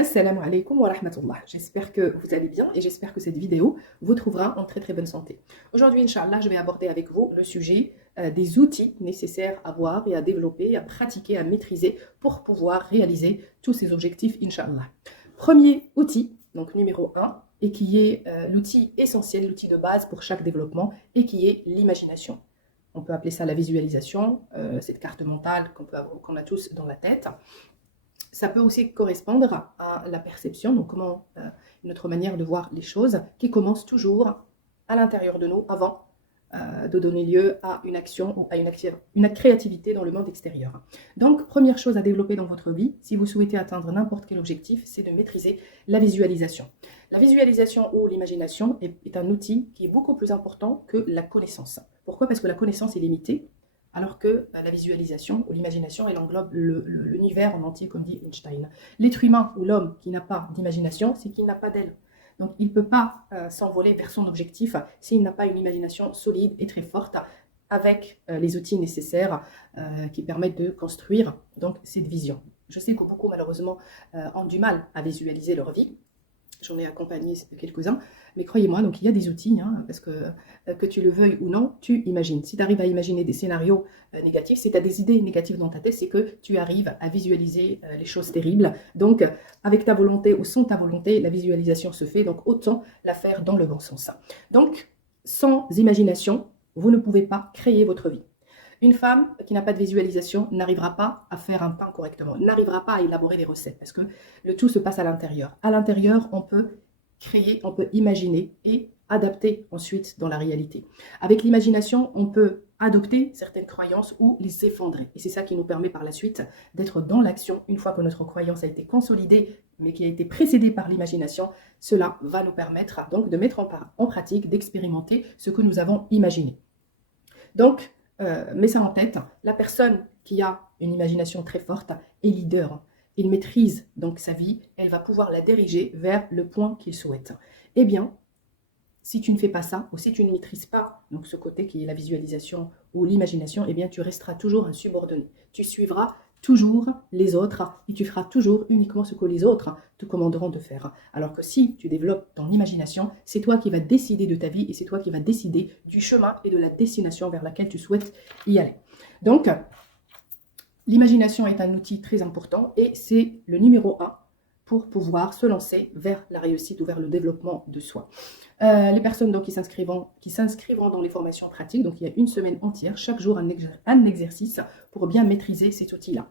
Assalamu alaikum wa rahmatullah. J'espère que vous allez bien et j'espère que cette vidéo vous trouvera en très très bonne santé. Aujourd'hui, Inch'Allah, je vais aborder avec vous le sujet des outils nécessaires à voir et à développer, à pratiquer, à maîtriser pour pouvoir réaliser tous ces objectifs, Inch'Allah. Premier outil, donc numéro 1, et qui est l'outil essentiel, l'outil de base pour chaque développement, et qui est l'imagination. On peut appeler ça la visualisation, cette carte mentale qu'on a tous dans la tête. Ça peut aussi correspondre à la perception, donc comment notre manière de voir les choses, qui commence toujours à l'intérieur de nous avant de donner lieu à une action ou à une créativité dans le monde extérieur. Donc, première chose à développer dans votre vie, si vous souhaitez atteindre n'importe quel objectif, c'est de maîtriser la visualisation. La visualisation ou l'imagination est un outil qui est beaucoup plus important que la connaissance. Pourquoi? Parce que la connaissance est limitée, alors que la visualisation ou l'imagination, elle englobe l'univers en entier, comme dit Einstein. L'être humain ou l'homme qui n'a pas d'imagination, c'est qu'il n'a pas d'aile. Donc il ne peut pas s'envoler vers son objectif s'il n'a pas une imagination solide et très forte avec les outils nécessaires qui permettent de construire donc, cette vision. Je sais que beaucoup malheureusement ont du mal à visualiser leur vie. J'en ai accompagné quelques-uns, mais croyez-moi, donc il y a des outils, parce que tu le veuilles ou non, tu imagines. Si tu arrives à imaginer des scénarios négatifs, si tu as des idées négatives dans ta tête, c'est que tu arrives à visualiser les choses terribles. Donc, avec ta volonté ou sans ta volonté, la visualisation se fait, donc autant la faire dans le bon sens. Donc, sans imagination, vous ne pouvez pas créer votre vie. Une femme qui n'a pas de visualisation n'arrivera pas à faire un pain correctement, n'arrivera pas à élaborer des recettes parce que le tout se passe à l'intérieur. À l'intérieur, on peut créer, on peut imaginer et adapter ensuite dans la réalité. Avec l'imagination, on peut adopter certaines croyances ou les effondrer. Et c'est ça qui nous permet par la suite d'être dans l'action. Une fois que notre croyance a été consolidée, mais qui a été précédée par l'imagination, cela va nous permettre donc de mettre en pratique, d'expérimenter ce que nous avons imaginé. Donc, mets ça en tête, la personne qui a une imagination très forte est leader. Il maîtrise donc sa vie, elle va pouvoir la diriger vers le point qu'il souhaite. Eh bien, si tu ne fais pas ça, ou si tu ne maîtrises pas donc ce côté qui est la visualisation ou l'imagination, eh bien tu resteras toujours un subordonné. Tu suivras toujours les autres et tu feras toujours uniquement ce que les autres te commanderont de faire. Alors que si tu développes ton imagination, c'est toi qui vas décider de ta vie et c'est toi qui vas décider du chemin et de la destination vers laquelle tu souhaites y aller. Donc, l'imagination est un outil très important et c'est le numéro 1 pour pouvoir se lancer vers la réussite ou vers le développement de soi. Les personnes donc, qui s'inscriveront dans les formations pratiques, donc il y a une semaine entière, chaque jour un exercice pour bien maîtriser cet outil-là.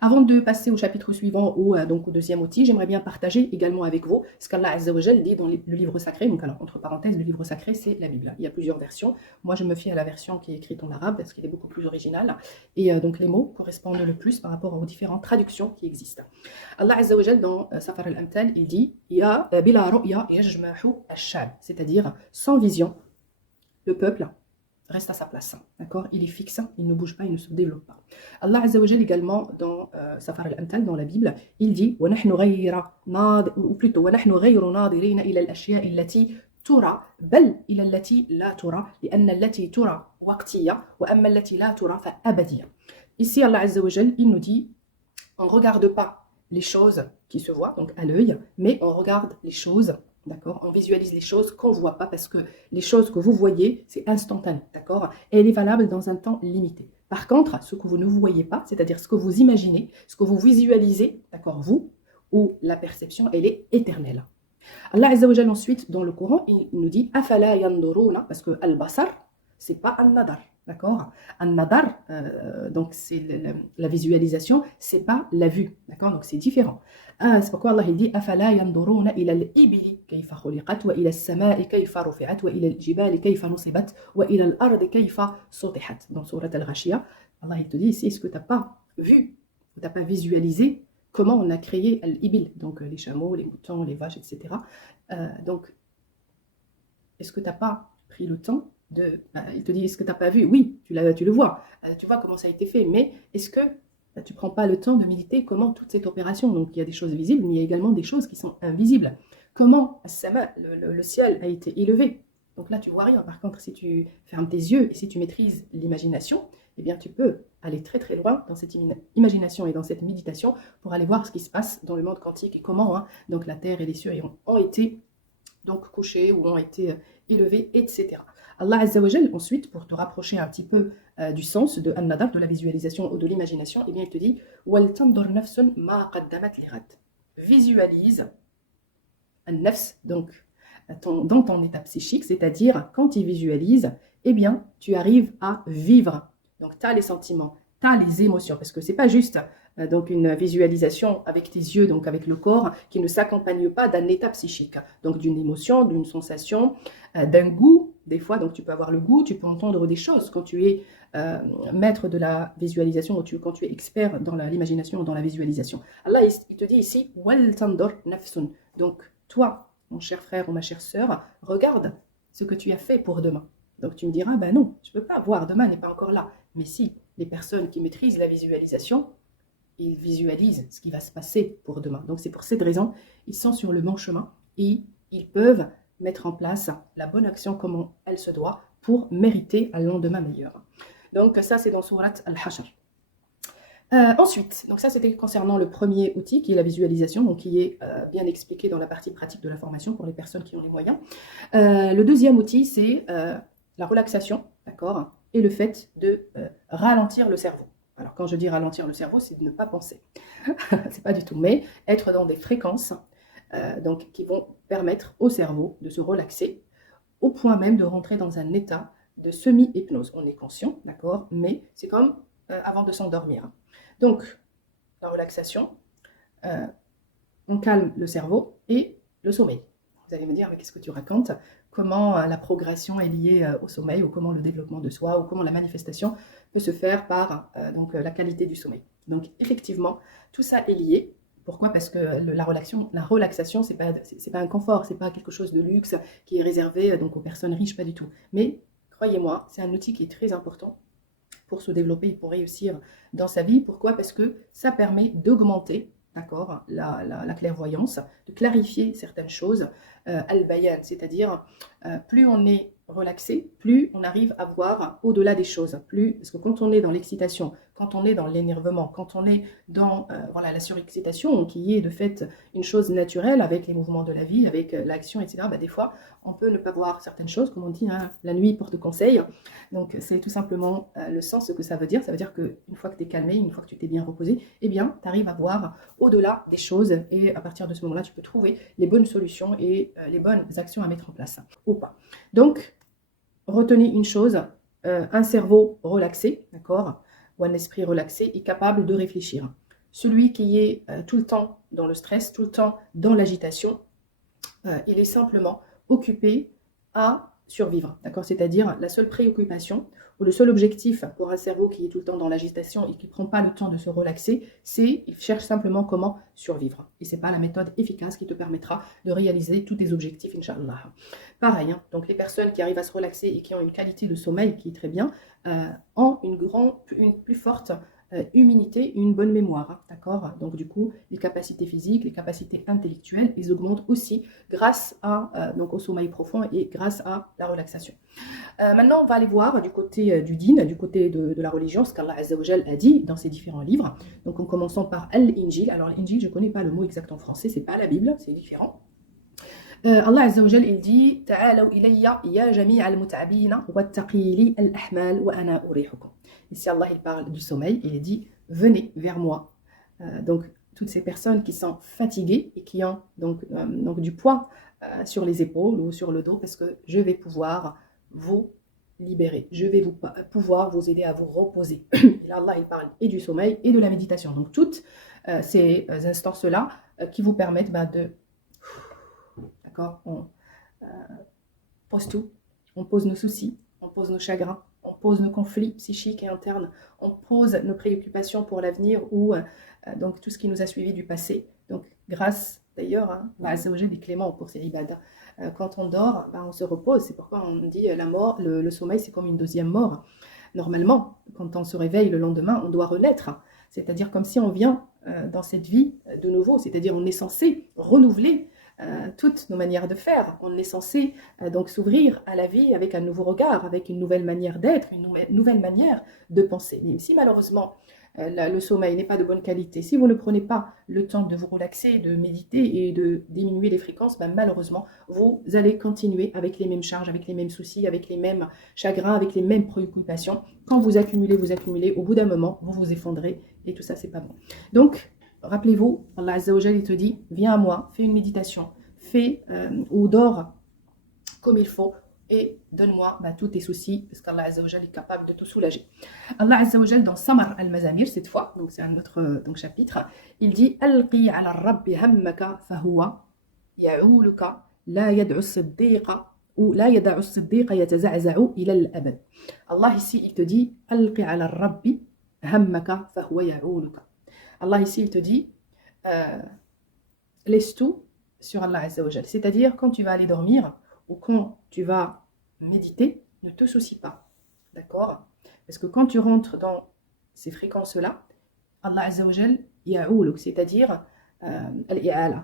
Avant de passer au chapitre suivant ou donc au deuxième outil, j'aimerais bien partager également avec vous ce qu'Allah Azza wa Jal dit dans le livre sacré. Donc alors, entre parenthèses, le livre sacré, c'est la Bible. Il y a plusieurs versions. Moi, je me fie à la version qui est écrite en arabe parce qu'elle est beaucoup plus originale. Et donc, les mots correspondent le plus par rapport aux différentes traductions qui existent. Allah Azza wa Jal, dans Safar al-Amthal, il dit « Ya bila ru'ya yajmahu ash-shab » c'est-à-dire sans vision, le peuple reste à sa place, d'accord? Il est fixe, il ne bouge pas, il ne se développe pas. Allah Azza wa Jal également dans Safar al-Amthal, dans la Bible, il dit وَنَحْنُ غَيْرُ نَاظِرِينَ إِلَى الْأَشْيَاءِ الَّتِي تُرَى بل إلى التي لا تُرَى لأن التي تُرَى وقتية وأما التي لا تُرَى فأبدية. Ici, Allah Azza wa Jal, il nous dit, on ne regarde pas les choses qui se voient, donc à l'œil, mais on regarde les choses. D'accord? On visualise les choses qu'on ne voit pas parce que les choses que vous voyez, c'est instantané. D'accord? Et elle est valable dans un temps limité. Par contre, ce que vous ne voyez pas, c'est-à-dire ce que vous imaginez, ce que vous visualisez, d'accord, vous, ou la perception, elle est éternelle. Allah Azza wa Jal ensuite, dans le Coran, il nous dit « Afala yanduruna » parce que « al-basar », c'est pas « an-nadar ». D'accord? An-nadar, donc c'est la visualisation, c'est pas la vue. D'accord? Donc c'est différent. C'est pourquoi Allah il dit أَفَلَا يَنْظُرُونَ إِلَى الْإِبِلِ كَيْفَ خُلِقَتْ وَإِلَى السَّمَاءِ كَيْفَ رُفِعَتْ وَإِلَى الْجِبَالِ كَيْفَ نُصِبَتْ وَإِلَى الْأَرْضِ كَيْفَ سُطِحَتْ. Dans Surat Al-Ghashiyah, Allah il te dit ici, est-ce que tu n'as pas vu, tu n'as pas visualisé comment on a créé Al-Ibil, donc les chameaux, les moutons, les vaches, etc. Donc, est-ce que tu n'as pas pris le temps il te dit, est-ce que tu n'as pas vu? Oui, tu le vois. Tu vois comment ça a été fait. Mais est-ce que tu ne prends pas le temps de méditer comment toute cette opération, donc il y a des choses visibles, mais il y a également des choses qui sont invisibles. Comment le ciel a été élevé. Donc là, tu vois rien. Par contre, si tu fermes tes yeux et si tu maîtrises l'imagination, eh bien, tu peux aller très très loin dans cette imagination et dans cette méditation pour aller voir ce qui se passe dans le monde quantique et comment donc la terre et les cieux ont été donc couchés ou ont été élevés, etc. Allah Azza wa Jal, ensuite, pour te rapprocher un petit peu du sens de An-Nadar, de la visualisation ou de l'imagination, eh bien il te dit Wal tandur nafsun ma qaddamat lighad. Visualise an-nafs, donc dans ton état psychique, c'est-à-dire quand tu visualises, eh bien tu arrives à vivre. Donc tu as les sentiments, tu as les émotions, parce que c'est pas juste donc une visualisation avec tes yeux, donc avec le corps, qui ne s'accompagne pas d'un état psychique, donc d'une émotion, d'une sensation, d'un goût. Des fois, donc tu peux avoir le goût, tu peux entendre des choses quand tu es maître de la visualisation ou quand tu es expert dans l'imagination ou dans la visualisation. Allah, il te dit ici, wal tandur nafsun. Donc toi, mon cher frère ou ma chère sœur, regarde ce que tu as fait pour demain. Donc tu me diras, ben non, je ne peux pas voir, demain n'est pas encore là. Mais si, les personnes qui maîtrisent la visualisation, ils visualisent ce qui va se passer pour demain. Donc c'est pour cette raison, ils sont sur le bon chemin et ils peuvent mettre en place la bonne action comme elle se doit pour mériter un lendemain meilleur. Donc ça c'est dans Surat Al-Hashr. Ensuite, donc ça c'était concernant le premier outil qui est la visualisation, donc qui est bien expliqué dans la partie pratique de la formation pour les personnes qui ont les moyens. Le deuxième outil c'est la relaxation, d'accord, et le fait de ralentir le cerveau. Alors quand je dis ralentir le cerveau, c'est de ne pas penser. C'est pas du tout, mais être dans des fréquences donc, qui vont permettre au cerveau de se relaxer au point même de rentrer dans un état de semi-hypnose. On est conscient, d'accord, mais c'est comme avant de s'endormir. Donc, la relaxation, on calme le cerveau et le sommeil. Vous allez me dire, mais qu'est-ce que tu racontes? Comment la progression est liée au sommeil, ou comment le développement de soi, ou comment la manifestation peut se faire par donc, la qualité du sommeil. Donc, effectivement, tout ça est lié. Pourquoi? Parce que la relaxation, c'est pas un confort, c'est pas quelque chose de luxe qui est réservé donc, aux personnes riches, pas du tout. Mais, croyez-moi, c'est un outil qui est très important pour se développer et pour réussir dans sa vie. Pourquoi? Parce que ça permet d'augmenter, d'accord, la clairvoyance, de clarifier certaines choses, al-bayan, c'est-à-dire plus on est relaxé, plus on arrive à voir au-delà des choses. Parce que quand on est dans l'excitation, quand on est dans l'énervement, quand on est dans voilà, la surexcitation, qui est de fait une chose naturelle avec les mouvements de la vie, avec l'action, etc., des fois, on peut ne pas voir certaines choses, comme on dit, la nuit porte conseil. Donc, c'est tout simplement le sens, ce que ça veut dire. Ça veut dire qu'une fois que tu es calmé, une fois que tu t'es bien reposé, eh bien, tu arrives à voir au-delà des choses et à partir de ce moment-là, tu peux trouver les bonnes solutions et les bonnes actions à mettre en place ou pas. Donc, retenez une chose, un cerveau relaxé, d'accord, ou un esprit relaxé est capable de réfléchir. Celui qui est tout le temps dans le stress, tout le temps dans l'agitation, il est simplement occupé à survivre, d'accord? C'est-à-dire la seule préoccupation ou le seul objectif pour un cerveau qui est tout le temps dans l'agitation et qui ne prend pas le temps de se relaxer, c'est il cherche simplement comment survivre. Et ce n'est pas la méthode efficace qui te permettra de réaliser tous tes objectifs, Inch'Allah. Pareil, donc les personnes qui arrivent à se relaxer et qui ont une qualité de sommeil qui est très bien, ont une plus forte humilité, une bonne mémoire, d'accord? Donc du coup, les capacités physiques, les capacités intellectuelles, ils augmentent aussi grâce donc au sommeil profond et grâce à la relaxation. Maintenant, on va aller voir du côté du din, du côté de la religion, ce qu'Allah Azza wa Jal a dit dans ses différents livres. Donc en commençant par Al-Injil. Alors l'Injil, je ne connais pas le mot exact en français, c'est pas la Bible, c'est différent. Allah Azza wa Jal, il dit Ta'alaw ilayya ya jami'a al-muta'abina wattaqili al-ahmal wa ana urihukum. Ici, Allah il parle du sommeil et il dit venez vers moi. Donc toutes ces personnes qui sont fatiguées et qui ont donc du poids sur les épaules ou sur le dos, parce que je vais pouvoir vous libérer. Je vais pouvoir vous aider à vous reposer. Et là, Allah il parle et du sommeil et de la méditation. Donc toutes ces instances-là qui vous permettent de... D'accord, on pose tout, on pose nos soucis, on pose nos chagrins, on pose nos conflits psychiques et internes, on pose nos préoccupations pour l'avenir ou donc tout ce qui nous a suivi du passé. Donc grâce d'ailleurs à des cléments pour ces ibadah. Quand on dort, on se repose. C'est pourquoi on dit la mort, le sommeil c'est comme une deuxième mort. Normalement, quand on se réveille le lendemain, on doit renaître. C'est-à-dire comme si on vient dans cette vie de nouveau. C'est-à-dire on est censé renouveler toutes nos manières de faire. On est censé donc s'ouvrir à la vie avec un nouveau regard, avec une nouvelle manière d'être, une nouvelle manière de penser. Mais si malheureusement le sommeil n'est pas de bonne qualité, si vous ne prenez pas le temps de vous relaxer, de méditer et de diminuer les fréquences, ben malheureusement, vous allez continuer avec les mêmes charges, avec les mêmes soucis, avec les mêmes chagrins, avec les mêmes préoccupations. Quand vous accumulez, au bout d'un moment, vous vous effondrez et tout ça, c'est pas bon. Donc, rappelez-vous, Allah Azza wa Jalla, il te dit, viens à moi, fais une méditation, fais ou dors comme il faut, et donne-moi tous tes soucis, parce qu'Allah Azza wa Jalla est capable de tout soulager. Allah Azza wa Jalla, dans Samar al-Mazamir, cette fois, donc c'est un autre chapitre, il dit Alqi ala rabbi hammaka fahuwa ya'uluka la yad'u siddiqa ou la yad'u siddiqa yataza'za'u ila al-abad. Allah ici, il te dit Alqi ala rabbi hammaka fahuwa ya'uluka. Allah ici, il te dit laisse tout sur Allah Azza wa Jalla. C'est-à-dire, quand tu vas aller dormir, ou quand tu vas méditer, ne te soucie pas. D'accord? Parce que quand tu rentres dans ces fréquences-là, Allah Azza wa Jal ya'ouluk, c'est-à-dire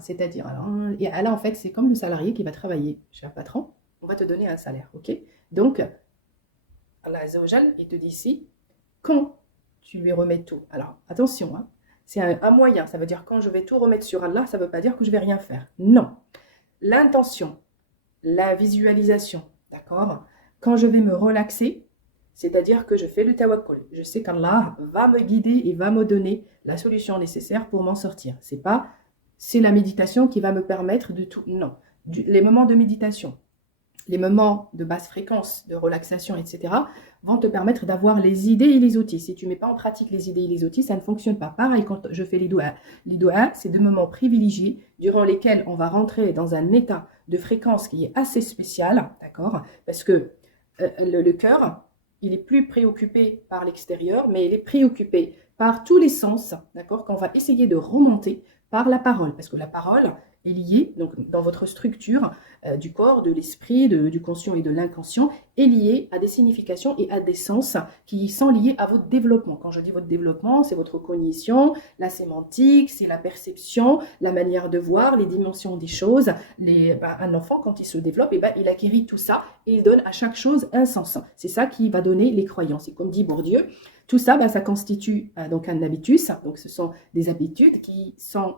c'est-à-dire, en fait, c'est comme le salarié qui va travailler chez un patron, on va te donner un salaire, ok? Donc, Allah Azza wa Jal, il te dit ici, quand tu lui remets tout. Alors, attention, hein, c'est un moyen, ça veut dire quand je vais tout remettre sur Allah, ça ne veut pas dire que je vais rien faire. Non. L'intention, la visualisation, d'accord? Quand je vais me relaxer, c'est-à-dire que je fais le tawakkul, je sais qu'Allah va me guider et va me donner la solution nécessaire pour m'en sortir. C'est la méditation qui va me permettre de tout. Non, les moments de méditation, les moments de basse fréquence, de relaxation, etc., vont te permettre d'avoir les idées et les outils. Si tu ne mets pas en pratique les idées et les outils, ça ne fonctionne pas. Pareil, quand je fais les doigts, c'est des moments privilégiés durant lesquels on va rentrer dans un état de fréquence qui est assez spécial, d'accord? Parce que le cœur, il est plus préoccupé par l'extérieur, mais il est préoccupé par tous les sens, d'accord? Qu'on va essayer de remonter par la parole, parce que la parole est liée, donc dans votre structure du corps, de l'esprit, du conscient et de l'inconscient, est liée à des significations et à des sens qui sont liés à votre développement. Quand je dis votre développement, c'est votre cognition, la sémantique, c'est la perception, la manière de voir, les dimensions des choses. Un enfant, quand il se développe, il acquérit tout ça et il donne à chaque chose un sens. C'est ça qui va donner les croyances. Et comme dit Bourdieu, tout ça, ça constitue donc un habitus. Donc ce sont des habitudes qui sont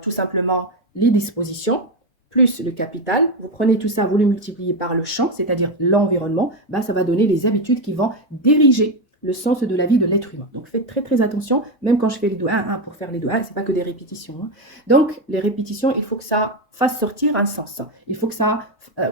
tout simplement les dispositions plus le capital. Vous prenez tout ça, vous le multipliez par le champ, c'est-à-dire l'environnement, ça va donner les habitudes qui vont diriger le sens de la vie de l'être humain. Donc faites très très attention, même quand je fais les doigts, pour faire les doigts, c'est pas que des répétitions. Hein. Donc les répétitions, il faut que ça fasse sortir un sens. Il faut que ça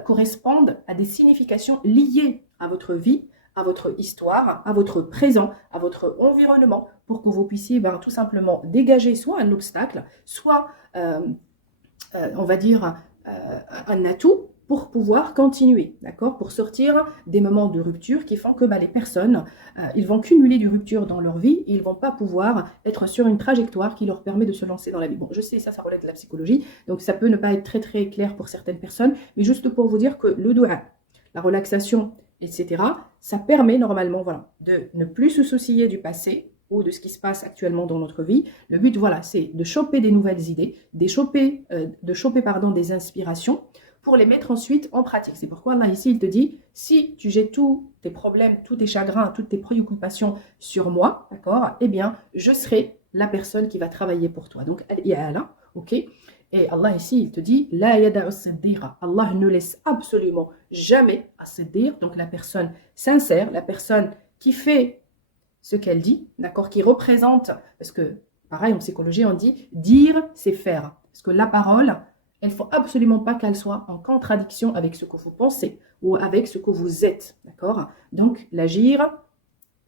corresponde à des significations liées à votre vie, à votre histoire, à votre présent, à votre environnement, pour que vous puissiez tout simplement dégager soit un obstacle, soit, on va dire, un atout pour pouvoir continuer, d'accord? Pour sortir des moments de rupture qui font que les personnes, ils vont cumuler du rupture dans leur vie et ils ne vont pas pouvoir être sur une trajectoire qui leur permet de se lancer dans la vie. Bon, je sais, ça relève de la psychologie, donc ça peut ne pas être très très clair pour certaines personnes, mais juste pour vous dire que le doua, la relaxation, etc., ça permet normalement de ne plus se soucier du passé ou de ce qui se passe actuellement dans notre vie. Le but, c'est de choper des nouvelles idées, de choper des inspirations pour les mettre ensuite en pratique. C'est pourquoi Allah ici, il te dit, si tu jettes tous tes problèmes, tous tes chagrins, toutes tes préoccupations sur moi, d'accord, eh bien, je serai la personne qui va travailler pour toi. Donc, al-i'ala, ok? Et Allah ici, il te dit, la yada'u siddiqa. Allah ne laisse absolument jamais as-siddiq, donc la personne sincère, la personne qui fait ce qu'elle dit, d'accord, qui représente, parce que, pareil, en psychologie, on dit, dire, c'est faire. Parce que la parole, il ne faut absolument pas qu'elle soit en contradiction avec ce que vous pensez ou avec ce que vous êtes, d'accord? Donc, l'agir,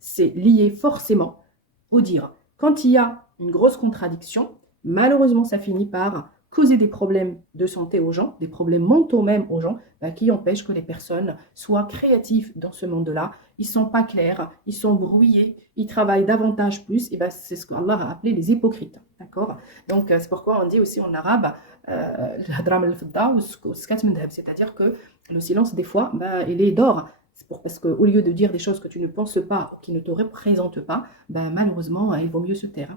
c'est lié forcément au dire. Quand il y a une grosse contradiction, malheureusement, ça finit par causer des problèmes de santé aux gens, des problèmes mentaux même aux gens, qui empêchent que les personnes soient créatives dans ce monde-là. Ils ne sont pas clairs, ils sont brouillés, ils travaillent davantage plus, et c'est ce qu'Allah a appelé les hypocrites, d'accord? Donc, c'est pourquoi on dit aussi en arabe, c'est-à-dire que le silence, des fois, il est d'or. Parce qu'au lieu de dire des choses que tu ne penses pas, qui ne te représentent pas, malheureusement, il vaut mieux se taire.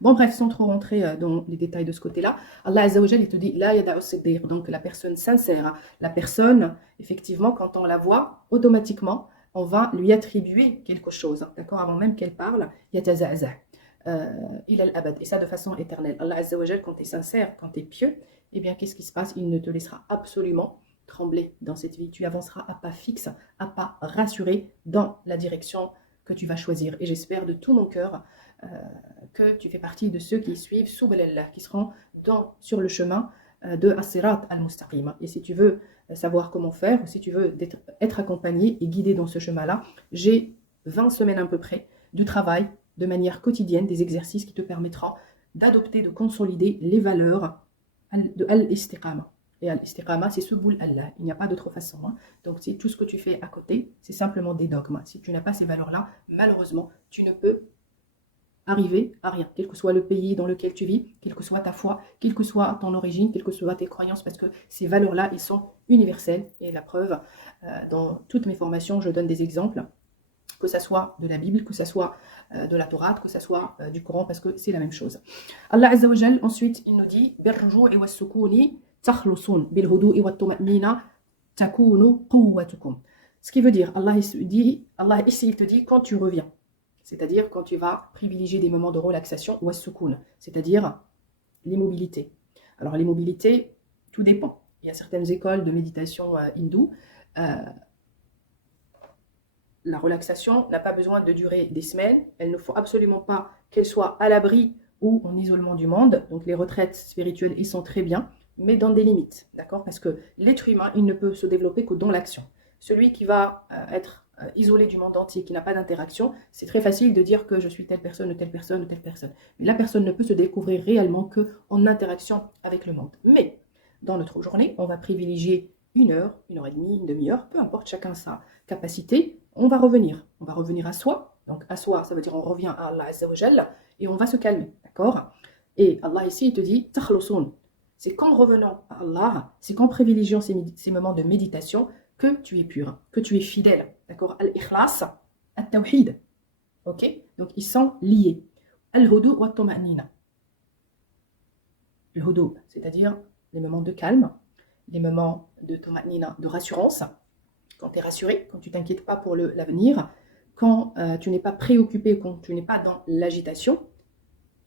Bon bref, sans trop rentrer dans les détails de ce côté-là, Allah Azza wa Jal, il te dit, la yada'u siddiq, donc la personne sincère, la personne, effectivement, quand on la voit, automatiquement, on va lui attribuer quelque chose, d'accord, avant même qu'elle parle, yatazaza, il al-abad, et ça de façon éternelle. Allah Azza wa Jal, quand tu es sincère, quand tu es pieux, eh bien, qu'est-ce qui se passe? Il ne te laissera absolument trembler dans cette vie. Tu avanceras à pas fixe, à pas rassuré dans la direction que tu vas choisir. Et j'espère de tout mon cœur que tu fais partie de ceux qui suivent Subhalallah, qui seront sur le chemin de As-Sirat al-Mustaqim. Et si tu veux savoir comment faire, ou si tu veux être accompagné et guidé dans ce chemin-là, j'ai 20 semaines à peu près de travail de manière quotidienne, des exercices qui te permettront d'adopter, de consolider les valeurs de Al-Istiqama. Et Al-Istiqama, c'est ce boule Allah. Il n'y a pas d'autre façon. Hein. Donc, c'est tout ce que tu fais à côté, c'est simplement des dogmes. Si tu n'as pas ces valeurs-là, malheureusement, tu ne peux arriver à rien, quel que soit le pays dans lequel tu vis, quelle que soit ta foi, quelle que soit ton origine, quelles que soient tes croyances, parce que ces valeurs-là, ils sont universelles. Et la preuve, dans toutes mes formations, je donne des exemples, que ce soit de la Bible, que ce soit de la Torah, que ce soit du Coran, parce que c'est la même chose. Allah Azza wa Jal, ensuite, il nous dit « Birruju'i was-sukuni takhlusun bil-hudu'i wat-tuma'nina takunu quwwatukum » Ce qui veut dire, Allah ici, il te dit, quand tu reviens, c'est-à-dire quand tu vas privilégier des moments de relaxation, was-sukun, c'est-à-dire l'immobilité. Alors l'immobilité, tout dépend. Il y a certaines écoles de méditation hindoue, la relaxation n'a pas besoin de durer des semaines. Elle ne faut absolument pas qu'elle soit à l'abri ou en isolement du monde. Donc les retraites spirituelles, ils sont très bien, mais dans des limites, d'accord? Parce que l'être humain, il ne peut se développer que dans l'action. Celui qui va être isolé du monde entier, qui n'a pas d'interaction, c'est très facile de dire que je suis telle personne ou telle personne ou telle personne. Mais la personne ne peut se découvrir réellement qu'en interaction avec le monde. Mais dans notre journée, on va privilégier 1 heure, 1 heure et demie, une demi-heure, peu importe, chacun sa capacité. On va revenir à soi. Donc à soi, ça veut dire on revient à Allah Azza wa Jalla et on va se calmer, d'accord? Et Allah ici, il te dit takhlusun. C'est qu'en revenant à Allah, c'est qu'en privilégiant ces moments de méditation que tu es pur, que tu es fidèle, d'accord? Al-ikhlas, al-tawhid, ok? Donc ils sont liés. Al-hudu wa tuma'nina. Le hudu, c'est-à-dire les moments de calme, les moments de tuma'nina, de rassurance. Quand tu es rassuré, quand tu t'inquiètes pas pour l'avenir, quand tu n'es pas préoccupé, quand tu n'es pas dans l'agitation,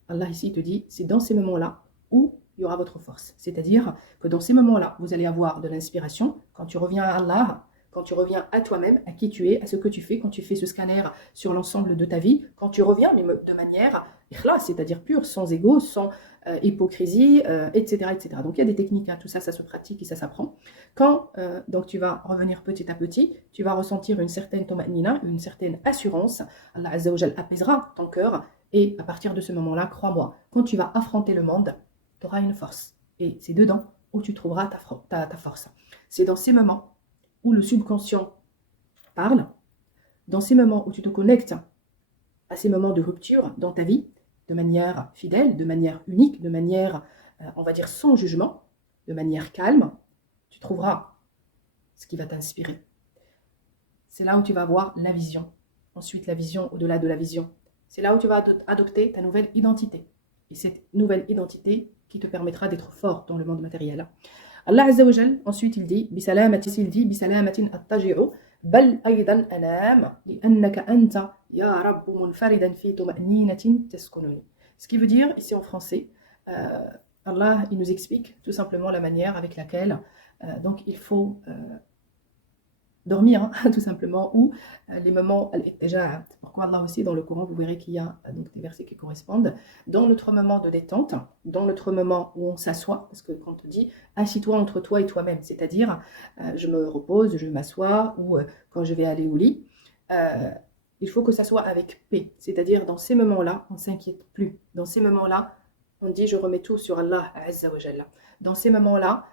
Allah ici te dit, c'est dans ces moments-là où il y aura votre force. C'est-à-dire que dans ces moments-là, vous allez avoir de l'inspiration. Quand tu reviens à Allah, quand tu reviens à toi-même, à qui tu es, à ce que tu fais, quand tu fais ce scanner sur l'ensemble de ta vie, quand tu reviens, mais de manière ikhlas, c'est-à-dire pure, sans ego, sans hypocrisie, etc., etc. Donc il y a des techniques, hein, tout ça, ça se pratique et ça s'apprend. Quand donc tu vas revenir petit à petit, tu vas ressentir une certaine toma'nina, une certaine assurance. Allah Azza wa Jal apaisera ton cœur et à partir de ce moment-là, crois-moi, quand tu vas affronter le monde, tu auras une force. Et c'est dedans où tu trouveras ta force. C'est dans ces moments où le subconscient parle, dans ces moments où tu te connectes à ces moments de rupture dans ta vie, de manière fidèle, de manière unique, de manière, on va dire, sans jugement, de manière calme, tu trouveras ce qui va t'inspirer. C'est là où tu vas avoir la vision. Ensuite, la vision au-delà de la vision. C'est là où tu vas adopter ta nouvelle identité. Et cette nouvelle identité qui te permettra d'être fort dans le monde matériel. Allah Azza wa Jal, ensuite il dit, bisalamatin attaji'u, bal aydan anam, li'annaka anta ya rabbu munfaridan fi tuma'ninatin taskununi. Ce qui veut dire, ici en français, Allah il nous explique tout simplement la manière avec laquelle donc il faut dormir, hein, tout simplement, ou les moments, déjà, pourquoi Allah aussi dans le Coran, vous verrez qu'il y a donc des versets qui correspondent, dans notre moment de détente, dans notre moment où on s'assoit, parce que quand on te dit, assis-toi entre toi et toi-même, c'est-à-dire, je me repose, je m'assois, ou quand je vais aller au lit, il faut que ça soit avec paix, c'est-à-dire dans ces moments-là, on ne s'inquiète plus, dans ces moments-là, on dit, je remets tout sur Allah, Azza wa Jalla. Dans ces moments-là,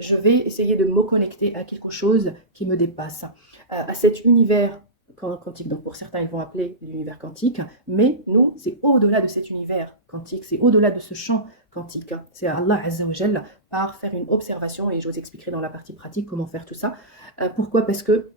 je vais essayer de me connecter à quelque chose qui me dépasse, à cet univers quantique. Donc pour certains, ils vont appeler l'univers quantique, mais nous, c'est au-delà de cet univers quantique, c'est au-delà de ce champ quantique. C'est Allah Azza wa Jalla par faire une observation, et je vous expliquerai dans la partie pratique comment faire tout ça. Pourquoi? Parce que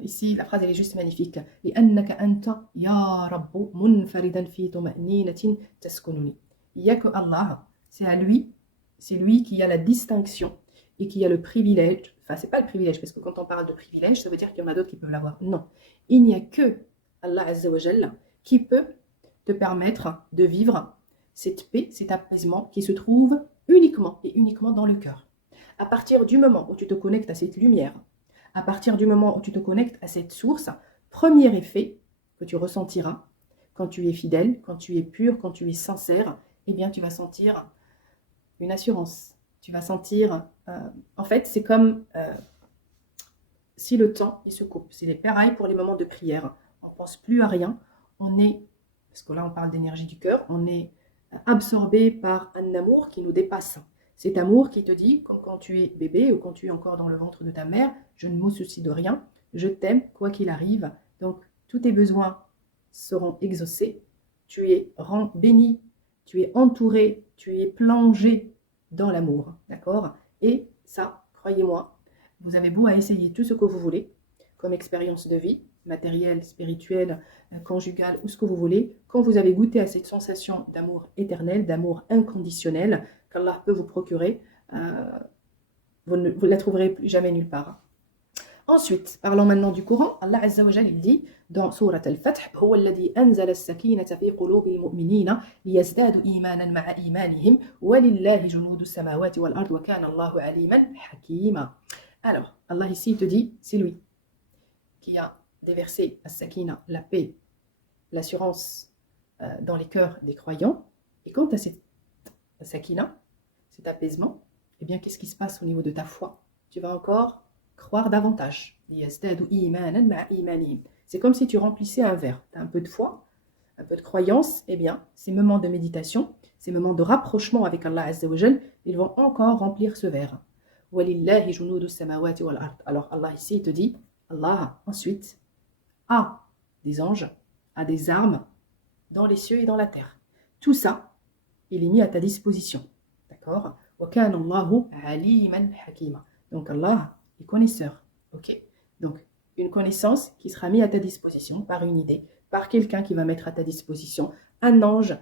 ici, la phrase elle est juste magnifique. لأنك أنت يا رب منفردا في طمأنينة تسكنني. Il n'y a que Allah, c'est lui qui a la distinction et qui a le privilège. Enfin, c'est pas le privilège, parce que quand on parle de privilège, ça veut dire qu'il y en a d'autres qui peuvent l'avoir. Non, il n'y a que Allah Azza wa Jalla qui peut te permettre de vivre cette paix, cet apaisement qui se trouve uniquement et uniquement dans le cœur. À partir du moment où tu te connectes à cette lumière, à partir du moment où tu te connectes à cette source, premier effet que tu ressentiras quand tu es fidèle, quand tu es pur, quand tu es sincère, eh bien tu vas sentir une assurance. Tu vas sentir, en fait, c'est comme si le temps il se coupe. C'est pareil pour les moments de prière. On ne pense plus à rien. On est, parce que là on parle d'énergie du cœur, on est absorbé par un amour qui nous dépasse. Cet amour qui te dit, comme quand tu es bébé ou quand tu es encore dans le ventre de ta mère, je ne me soucie de rien, je t'aime quoi qu'il arrive. Donc tous tes besoins seront exaucés. Tu es béni, tu es entouré, tu es plongé dans l'amour, d'accord? Et ça, croyez-moi, vous avez beau à essayer tout ce que vous voulez, comme expérience de vie, matérielle, spirituelle, conjugale, ou ce que vous voulez, quand vous avez goûté à cette sensation d'amour éternel, d'amour inconditionnel, qu'Allah peut vous procurer, vous ne la trouverez plus jamais nulle part. Ensuite, parlons maintenant du Coran. Allah Azza wa Jalla dit dans Surat Al-Fath, هو الذي أنزل السكينة في قلوب المؤمنين ليزدادوا إيمانا مع إيمانهم ولله جنود السماوات والأرض وكان الله عليما حكيما. Alors, Allah ici te dit, c'est lui qui a déversé as-sakina, la paix, l'assurance dans les cœurs des croyants. Et quant à cette sakina, cet apaisement, eh bien, qu'est-ce qui se passe au niveau de ta foi? Tu vas encore croire davantage. C'est comme si tu remplissais un verre. Tu as un peu de foi, un peu de croyance. Eh bien, ces moments de méditation, ces moments de rapprochement avec Allah Azza wa Jal, ils vont encore remplir ce verre. Alors Allah ici il te dit, Allah ensuite a des anges, a des armes dans les cieux et dans la terre. Tout ça, il est mis à ta disposition. D'accord? Donc Allah est connaisseur. Ok? Donc une connaissance qui sera mise à ta disposition par une idée, par quelqu'un qui va mettre à ta disposition un ange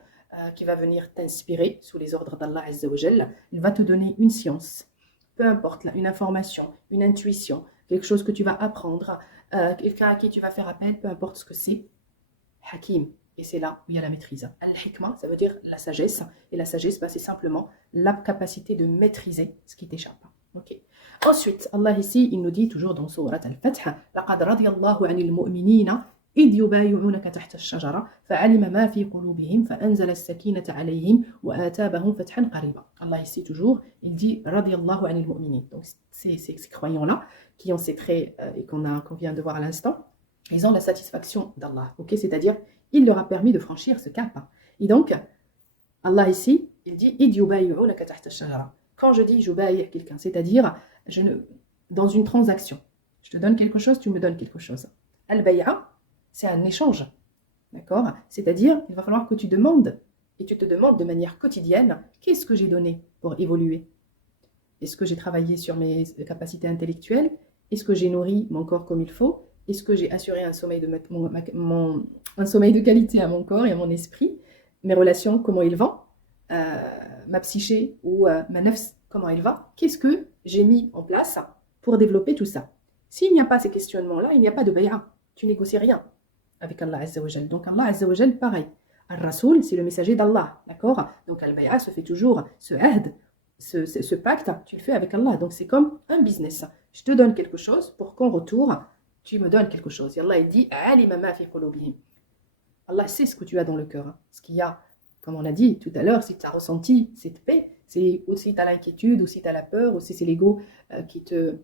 qui va venir t'inspirer sous les ordres d'Allah Azza wa Jalla. Il va te donner une science, peu importe, là, une information, une intuition, quelque chose que tu vas apprendre, quelqu'un à qui tu vas faire appel, peu importe ce que c'est. Hakim. Et c'est là où il y a la maîtrise. Al-hikma, ça veut dire la sagesse. Et la sagesse, c'est simplement la capacité de maîtriser ce qui t'échappe. Okay. Ensuite, Allah ici, il nous dit toujours dans Surat Al-Fath, لَقَدْ رَضِيَ اللَّهُ عَنِ الْمُؤْمِنِينَ إِذْ يُبَايِعُونَكَ تَحْتَ الشَّجَرَةِ فَعَلِمَ مَا فِي قُلُوبِهِمْ فَأَنزَلَ السَّكِينَةَ عَلَيْهِمْ وَآتَابَهُمْ فَتْحًا قَرِيبًا. Allah ici toujours, il dit رَضِيَ اللَّهُ عَنِ الْمُؤْمِنِينَ. Donc ces croyants-là, qui ont ces traits et qu'on vient de voir à l'instant, ils ont la satisfaction d'Allah. Okay? C'est-à-dire, il leur a permis de franchir ce cap. Et donc, Allah ici, il dit إِذْ يُبَايِعُونَكَ تَحْتَ الشَّجَرَةِ. Quand je dis j'obéis quelqu'un, c'est-à-dire dans une transaction, je te donne quelque chose, tu me donnes quelque chose. Al-bay'a, c'est un échange, d'accord? C'est-à-dire, il va falloir que tu demandes, et tu te demandes de manière quotidienne, qu'est-ce que j'ai donné pour évoluer? Est-ce que j'ai travaillé sur mes capacités intellectuelles? Est-ce que j'ai nourri mon corps comme il faut? Est-ce que j'ai assuré un sommeil un sommeil de qualité à mon corps et à mon esprit? Mes relations, comment ils vont? Ma psyché ou ma nafs, comment elle va? Qu'est-ce que j'ai mis en place pour développer tout ça? S'il n'y a pas ces questionnements-là, il n'y a pas de bay'a. Tu négocies rien avec Allah Azza wa Jal. Donc Allah Azza wa Jal, pareil. Al-Rasoul, c'est le messager d'Allah, d'accord? Donc al-bay'a se fait toujours, ce ahd, ce pacte, tu le fais avec Allah. Donc c'est comme un business. Je te donne quelque chose pour qu'en retour, tu me donnes quelque chose. Et Allah il dit, Allah sait ce que tu as dans le cœur, ce qu'il y a. Comme on l'a dit tout à l'heure, si tu as ressenti cette paix, c'est aussi tu as l'inquiétude, ou si tu as la peur, ou si c'est l'ego qui te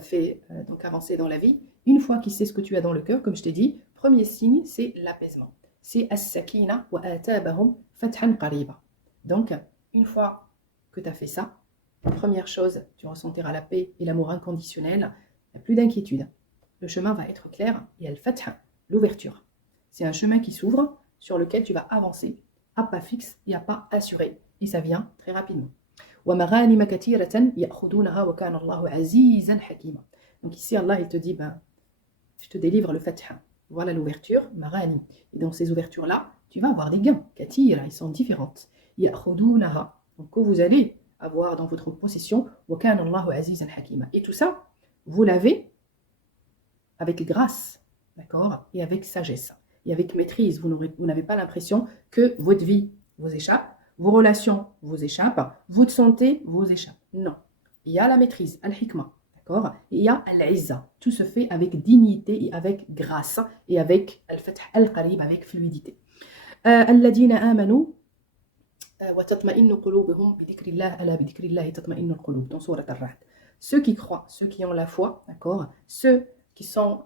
fait donc avancer dans la vie. Une fois qu'il sait ce que tu as dans le cœur, comme je t'ai dit, premier signe, c'est l'apaisement. C'est as-sakina wa atabahum fathan qariba. Donc, une fois que tu as fait ça, première chose, tu ressentiras la paix et l'amour inconditionnel, il n'y a plus d'inquiétude. Le chemin va être clair et al-fath, l'ouverture. C'est un chemin qui s'ouvre sur lequel tu vas avancer à pas fixe et à pas assuré. Et ça vient très rapidement. Donc ici, Allah, il te dit, je te délivre le Fatiha. Voilà l'ouverture, Marani. Et dans ces ouvertures-là, tu vas avoir des gains. Katira, ils sont différentes. Ya'khudunaha. Donc, que vous allez avoir dans votre possession. Wa kana Allahu azizan hakima. Et tout ça, vous l'avez avec grâce, d'accord, et avec sagesse, et avec maîtrise. Vous n'avez pas l'impression que votre vie vous échappe, vos relations vous échappent, votre santé vous échappe. Non. Il y a la maîtrise, al-hikma, d'accord, et il y a al-izza. Tout se fait avec dignité et avec grâce, et avec al-fath al-qarib, avec fluidité. الذين آمنوا وتطمئن قلوبهم بذكر الله ألا بذكر الله تطمئن القلوب dans sourate Ar-Ra'd. Ceux qui croient, ceux qui ont la foi, d'accord, ceux qui sont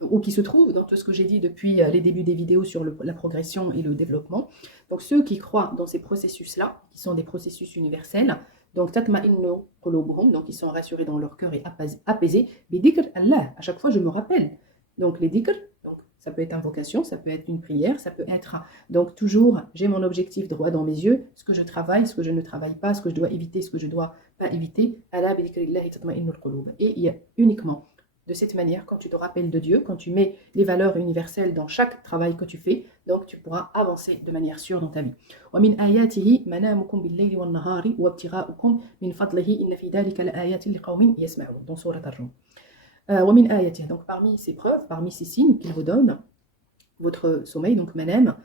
ou qui se trouvent dans tout ce que j'ai dit depuis les débuts des vidéos sur la progression et le développement. Donc ceux qui croient dans ces processus-là, qui sont des processus universels, donc tatma'innu qulubuhum, donc ils sont rassurés dans leur cœur et apaisés. Bidikr Allah, à chaque fois je me rappelle. Donc les dhikr, donc ça peut être invocation, ça peut être une prière, ça peut être donc toujours j'ai mon objectif droit dans mes yeux, ce que je travaille, ce que je ne travaille pas, ce que je dois éviter, ce que je dois pas éviter. Ala bidikrillahi tatma'innul qulub. Et il y a uniquement de cette manière, quand tu te rappelles de Dieu, quand tu mets les valeurs universelles dans chaque travail que tu fais, donc tu pourras avancer de manière sûre dans ta vie. وَمِنْ آيَاتِهِ مَنَامُكُمْ بِاللَّيْلِ وَالنَّهَارِ وَابْتِغَاؤُكُمْ مِنْ فَضْلِهِ إِنَّ فِي ذَلِكَ لَآيَاتٍ لِقَوْمٍ يَسْمَعُونَ dans sourate Ar-Rum. وَمِنْ آيَاتِهِ, donc parmi ces preuves, parmi ces signes qu'il vous donne, votre sommeil, donc manam,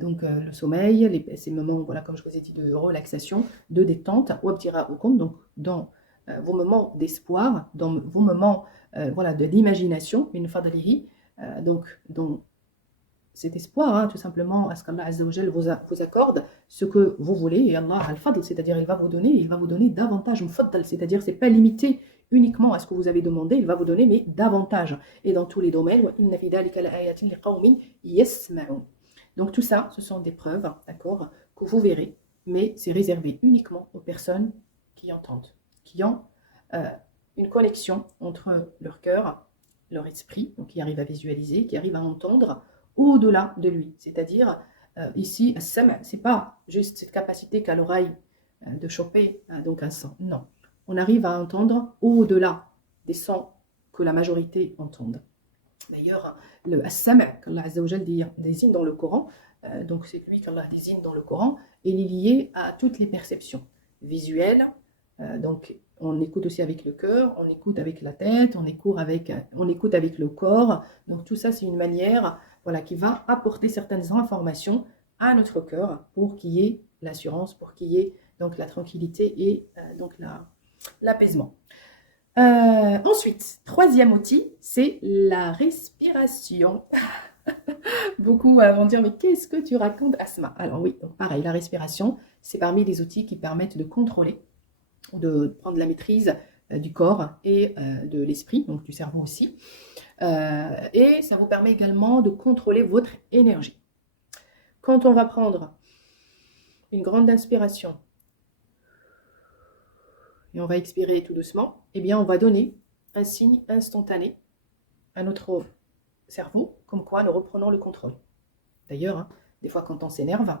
donc le sommeil, ces moments, voilà, comme je vous ai dit, de relaxation, de détente, وَابْتِغَاؤُكُمْ, donc dans vos moments d'espoir, dans vos moments voilà, de l'imagination, min fadlihi, donc dans cet espoir, hein, tout simplement, à ce qu'Allah Azza wa Jal vous accorde ce que vous voulez, et Allah al-fadl, c'est-à-dire il va vous donner davantage, mufaddal, c'est-à-dire c'est pas limité uniquement à ce que vous avez demandé, il va vous donner, mais davantage, et dans tous les domaines. Wa inna fi dhalika la'ayatin liqawmin yasma'un. Donc tout ça, ce sont des preuves, d'accord, que vous verrez, mais c'est réservé uniquement aux personnes qui entendent, qui ont une connexion entre leur cœur, leur esprit, donc qui arrive à visualiser, qui arrive à entendre au-delà de lui. C'est-à-dire, ici, as-sam', c'est pas juste cette capacité qu'a l'oreille de choper donc un son. Non, on arrive à entendre au-delà des sons que la majorité entendent. D'ailleurs, le as-sam' qu'Allah Azza wa Jal désigne dans le Coran, donc c'est lui qu'Allah désigne dans le Coran, il est lié à toutes les perceptions visuelles, donc on écoute aussi avec le cœur, on écoute avec la tête, on écoute avec le corps. Donc tout ça, c'est une manière, voilà, qui va apporter certaines informations à notre cœur pour qu'il y ait l'assurance, pour qu'il y ait donc la tranquillité et donc l'apaisement. Ensuite, troisième outil, c'est la respiration. Beaucoup vont dire, mais qu'est-ce que tu racontes, Asma? Alors oui, donc pareil, la respiration, c'est parmi les outils qui permettent de contrôler, de prendre la maîtrise du corps et de l'esprit, donc du cerveau aussi. Et ça vous permet également de contrôler votre énergie. Quand on va prendre une grande inspiration et on va expirer tout doucement, eh bien on va donner un signe instantané à notre cerveau, comme quoi nous reprenons le contrôle. D'ailleurs, hein, des fois quand on s'énerve,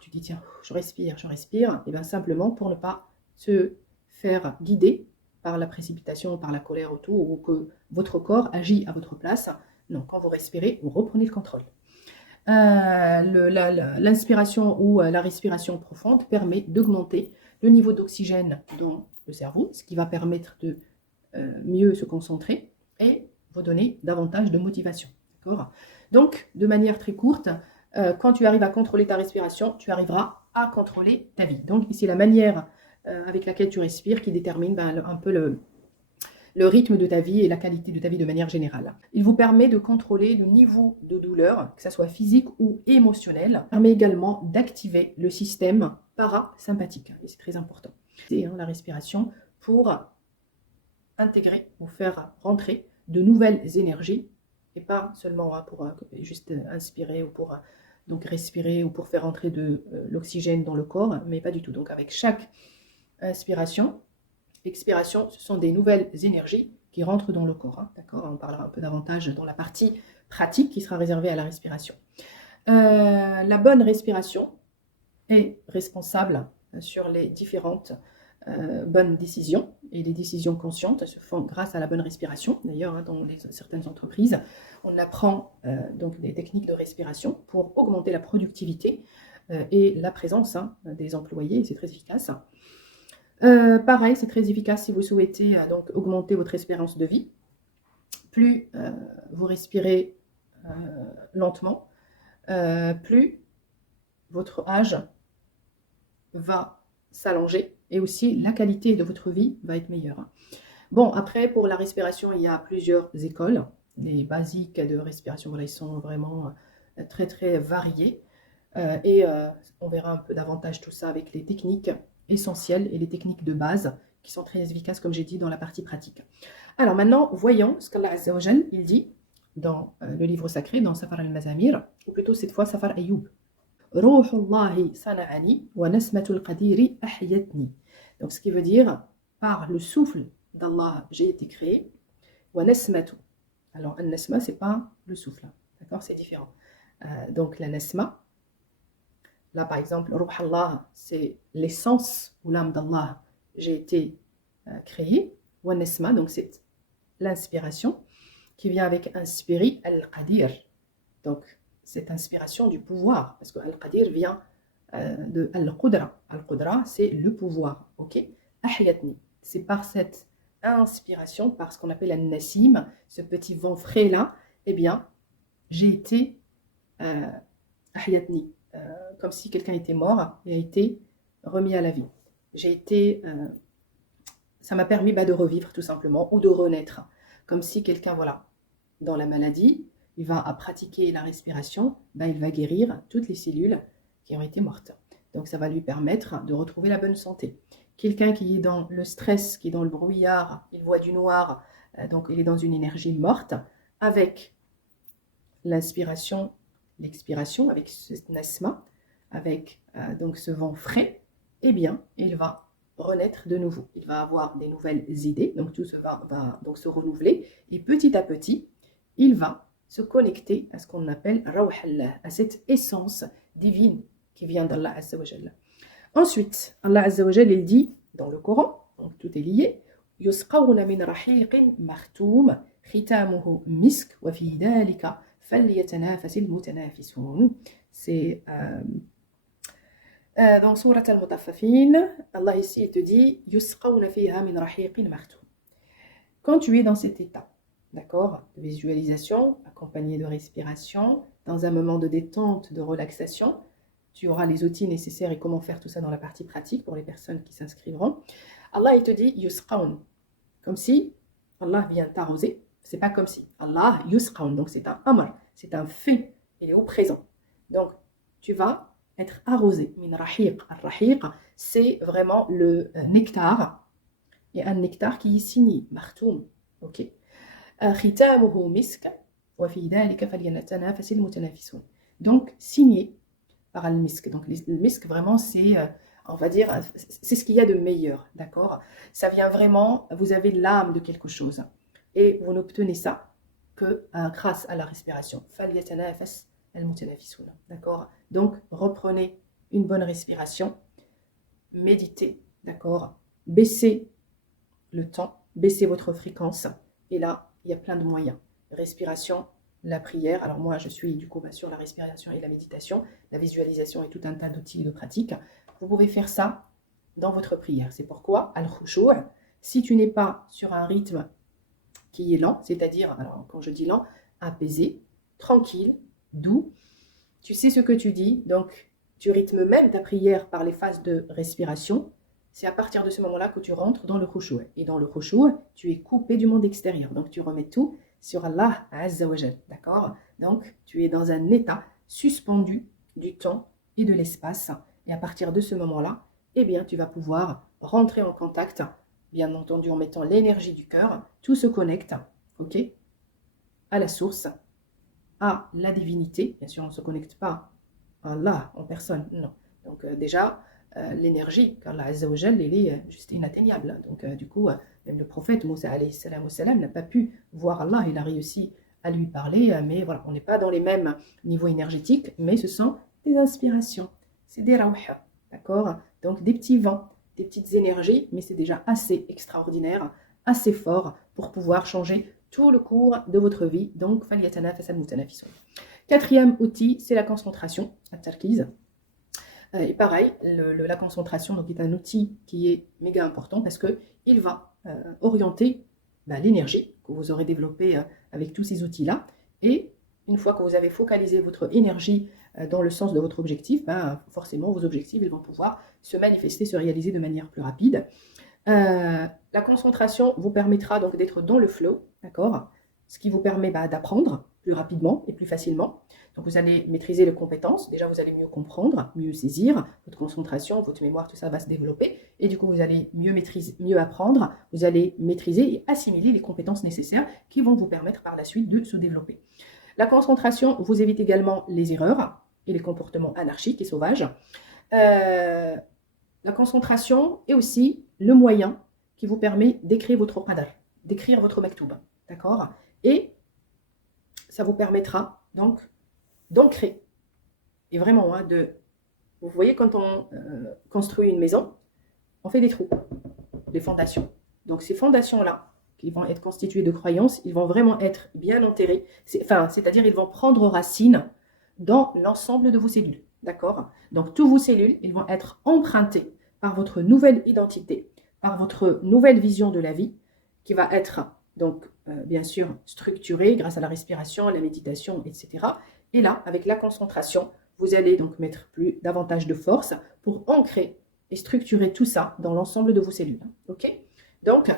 tu dis tiens, je respire, et bien simplement pour ne pas se faire guider par la précipitation, par la colère autour, ou que votre corps agit à votre place. Non, quand vous respirez, vous reprenez le contrôle. L'inspiration ou la respiration profonde permet d'augmenter le niveau d'oxygène dans le cerveau, ce qui va permettre de mieux se concentrer et vous donner davantage de motivation. D'accord ? Donc, de manière très courte, quand tu arrives à contrôler ta respiration, tu arriveras à contrôler ta vie. Donc, ici, la manière avec laquelle tu respires qui détermine un peu le rythme de ta vie et la qualité de ta vie de manière générale. Il vous permet de contrôler le niveau de douleur, que ce soit physique ou émotionnel. Il permet également d'activer le système parasympathique. Et c'est très important. C'est la respiration pour intégrer ou faire rentrer de nouvelles énergies et pas seulement pour juste inspirer ou pour donc respirer ou pour faire rentrer de l'oxygène dans le corps, mais pas du tout. Donc avec chaque inspiration, expiration, ce sont des nouvelles énergies qui rentrent dans le corps. Hein, d'accord ? On parlera un peu davantage dans la partie pratique qui sera réservée à la respiration. La bonne respiration est responsable sur les différentes bonnes décisions. Et les décisions conscientes se font grâce à la bonne respiration. D'ailleurs, hein, dans certaines entreprises, on apprend donc des techniques de respiration pour augmenter la productivité et la présence hein, des employés. C'est très efficace. Pareil, c'est très efficace si vous souhaitez donc augmenter votre espérance de vie. Plus vous respirez lentement, plus votre âge va s'allonger et aussi la qualité de votre vie va être meilleure. Bon, après, pour la respiration, il y a plusieurs écoles. Les basiques de respiration, voilà, ils sont vraiment très, très variés. Et on verra un peu davantage tout ça avec les techniques essentielles et les techniques de base qui sont très efficaces, comme j'ai dit, dans la partie pratique. Alors maintenant, voyons ce qu'Allah Azza wa Jal, il dit dans le livre sacré, dans Safar al-Mazamir, ou plutôt cette fois Safar Ayoub. Ruhullahi sana'ani wa nasmatul qadiri ahyatni. Donc ce qui veut dire, par le souffle d'Allah, j'ai été créé. Wa nasmatu. Alors, un nasma, c'est pas le souffle. D'accord, c'est différent. Donc, la nasma, là par exemple, Ruh Allah, c'est l'essence ou l'âme d'Allah, j'ai été créé. Wa nasma, donc c'est l'inspiration qui vient avec inspirer al-qadir. Donc, cette inspiration du pouvoir, parce que al-qadir vient de al-qudra. Al-qudra, c'est le pouvoir. Ok, ahyatni, c'est par cette inspiration, par ce qu'on appelle un nassim, ce petit vent frais là, eh bien, j'ai été ahyatni, comme si quelqu'un était mort et a été remis à la vie. J'ai été, ça m'a permis de revivre tout simplement, ou de renaître, comme si quelqu'un, voilà, dans la maladie, il va à pratiquer la respiration, il va guérir toutes les cellules qui ont été mortes. Donc ça va lui permettre de retrouver la bonne santé. Quelqu'un qui est dans le stress, qui est dans le brouillard, il voit du noir, donc il est dans une énergie morte, avec l'inspiration, l'expiration, avec ce nasma, avec donc ce vent frais, eh bien, il va renaître de nouveau. Il va avoir des nouvelles idées, donc tout ça va donc se renouveler, et petit à petit, il va se connecter à ce qu'on appelle Rawh Allah, à cette essence divine qui vient d'Allah Azza wa Jalla. Ensuite, Allah Azza wa Jalla, il dit dans le Coran, donc tout est lié, يسقون من رحيق مختوم ختامه مسك وفي ذلك فليتنافس المتنافسون. C'est dans Surat Al-Mutaffifin, Allah ici il te dit يسقون فيها من رحيق مختوم. Quand tu es dans cet état, d'accord, de visualisation accompagné de respiration, dans un moment de détente, de relaxation, tu auras les outils nécessaires et comment faire tout ça dans la partie pratique pour les personnes qui s'inscriveront. Allah, il te dit yusqaun, comme si Allah vient t'arroser. C'est pas comme si. Allah yusqaun, donc c'est un amr, c'est un fait, il est au présent. Donc, tu vas être arrosé. Min rahiq. Al-rahiq, c'est vraiment le nectar. Et un nectar qui est signé, martoum. Ok. Khitamuhu misk, wa fi dhalika falyanatanafasil mutanafisun. Donc, signé par al-misk. Donc, le misk, vraiment, c'est, on va dire, c'est ce qu'il y a de meilleur, d'accord? Ça vient vraiment, vous avez l'âme de quelque chose. Et vous n'obtenez ça que grâce à la respiration. Falyatanafas al-mutanafisun. D'accord? Donc, reprenez une bonne respiration, méditez, d'accord? Baissez le temps, baissez votre fréquence. Et là, il y a plein de moyens. Respiration, la prière. Alors moi, je suis du coup sur la respiration et la méditation, la visualisation et tout un tas d'outils de pratique. Vous pouvez faire ça dans votre prière. C'est pourquoi, al-khushu', si tu n'es pas sur un rythme qui est lent, c'est-à-dire, alors quand je dis lent, apaisé, tranquille, doux, tu sais ce que tu dis, donc tu rythmes même ta prière par les phases de respiration. C'est à partir de ce moment-là que tu rentres dans le khushu'. Et dans le khushu', tu es coupé du monde extérieur. Donc tu remets tout sur Allah Azza wa Jal. D'accord? Donc tu es dans un état suspendu du temps et de l'espace. Et à partir de ce moment-là, eh bien tu vas pouvoir rentrer en contact, bien entendu en mettant l'énergie du cœur. Tout se connecte, ok, à la source, à la divinité. Bien sûr, on ne se connecte pas à Allah en personne, non. Donc déjà, l'énergie, car Allah Azza wa Jal, elle est juste inatteignable. Donc du coup, même le prophète Moussa alayhi salam n'a pas pu voir Allah, il a réussi à lui parler, mais voilà, on n'est pas dans les mêmes niveaux énergétiques, mais ce sont des inspirations, c'est des rawha, d'accord? Donc des petits vents des petites énergies, mais c'est déjà assez extraordinaire, assez fort pour pouvoir changer tout le cours de votre vie. Donc, فَلْيَتَنَافَسَ الْمُتَنَافِسُونَ. Quatrième outil, c'est la concentration, التركيز. Et pareil, la concentration donc, est un outil qui est méga important parce qu'il va orienter l'énergie que vous aurez développée avec tous ces outils-là. Et une fois que vous avez focalisé votre énergie dans le sens de votre objectif, forcément vos objectifs ils vont pouvoir se manifester, se réaliser de manière plus rapide. La concentration vous permettra donc d'être dans le flow, d'accord? Ce qui vous permet d'apprendre plus rapidement et plus facilement. Donc vous allez maîtriser les compétences, déjà vous allez mieux comprendre, mieux saisir, votre concentration, votre mémoire, tout ça va se développer, et du coup vous allez mieux maîtriser, mieux apprendre, vous allez maîtriser et assimiler les compétences nécessaires qui vont vous permettre par la suite de se développer. La concentration vous évite également les erreurs et les comportements anarchiques et sauvages. La concentration est aussi le moyen qui vous permet d'écrire votre qadar, d'écrire votre maktoub, d'accord? Et ça vous permettra donc d'ancrer. Et vraiment, vous voyez, quand on construit une maison, on fait des trous, des fondations. Donc ces fondations-là, qui vont être constituées de croyances, ils vont vraiment être bien enterrés. C'est-à-dire ils vont prendre racine dans l'ensemble de vos cellules. D'accord? Donc toutes vos cellules, ils vont être empruntées par votre nouvelle identité, par votre nouvelle vision de la vie, qui va être donc bien sûr structurée grâce à la respiration, la méditation, etc. Et là, avec la concentration, vous allez donc mettre davantage de force pour ancrer et structurer tout ça dans l'ensemble de vos cellules. Ok? Donc,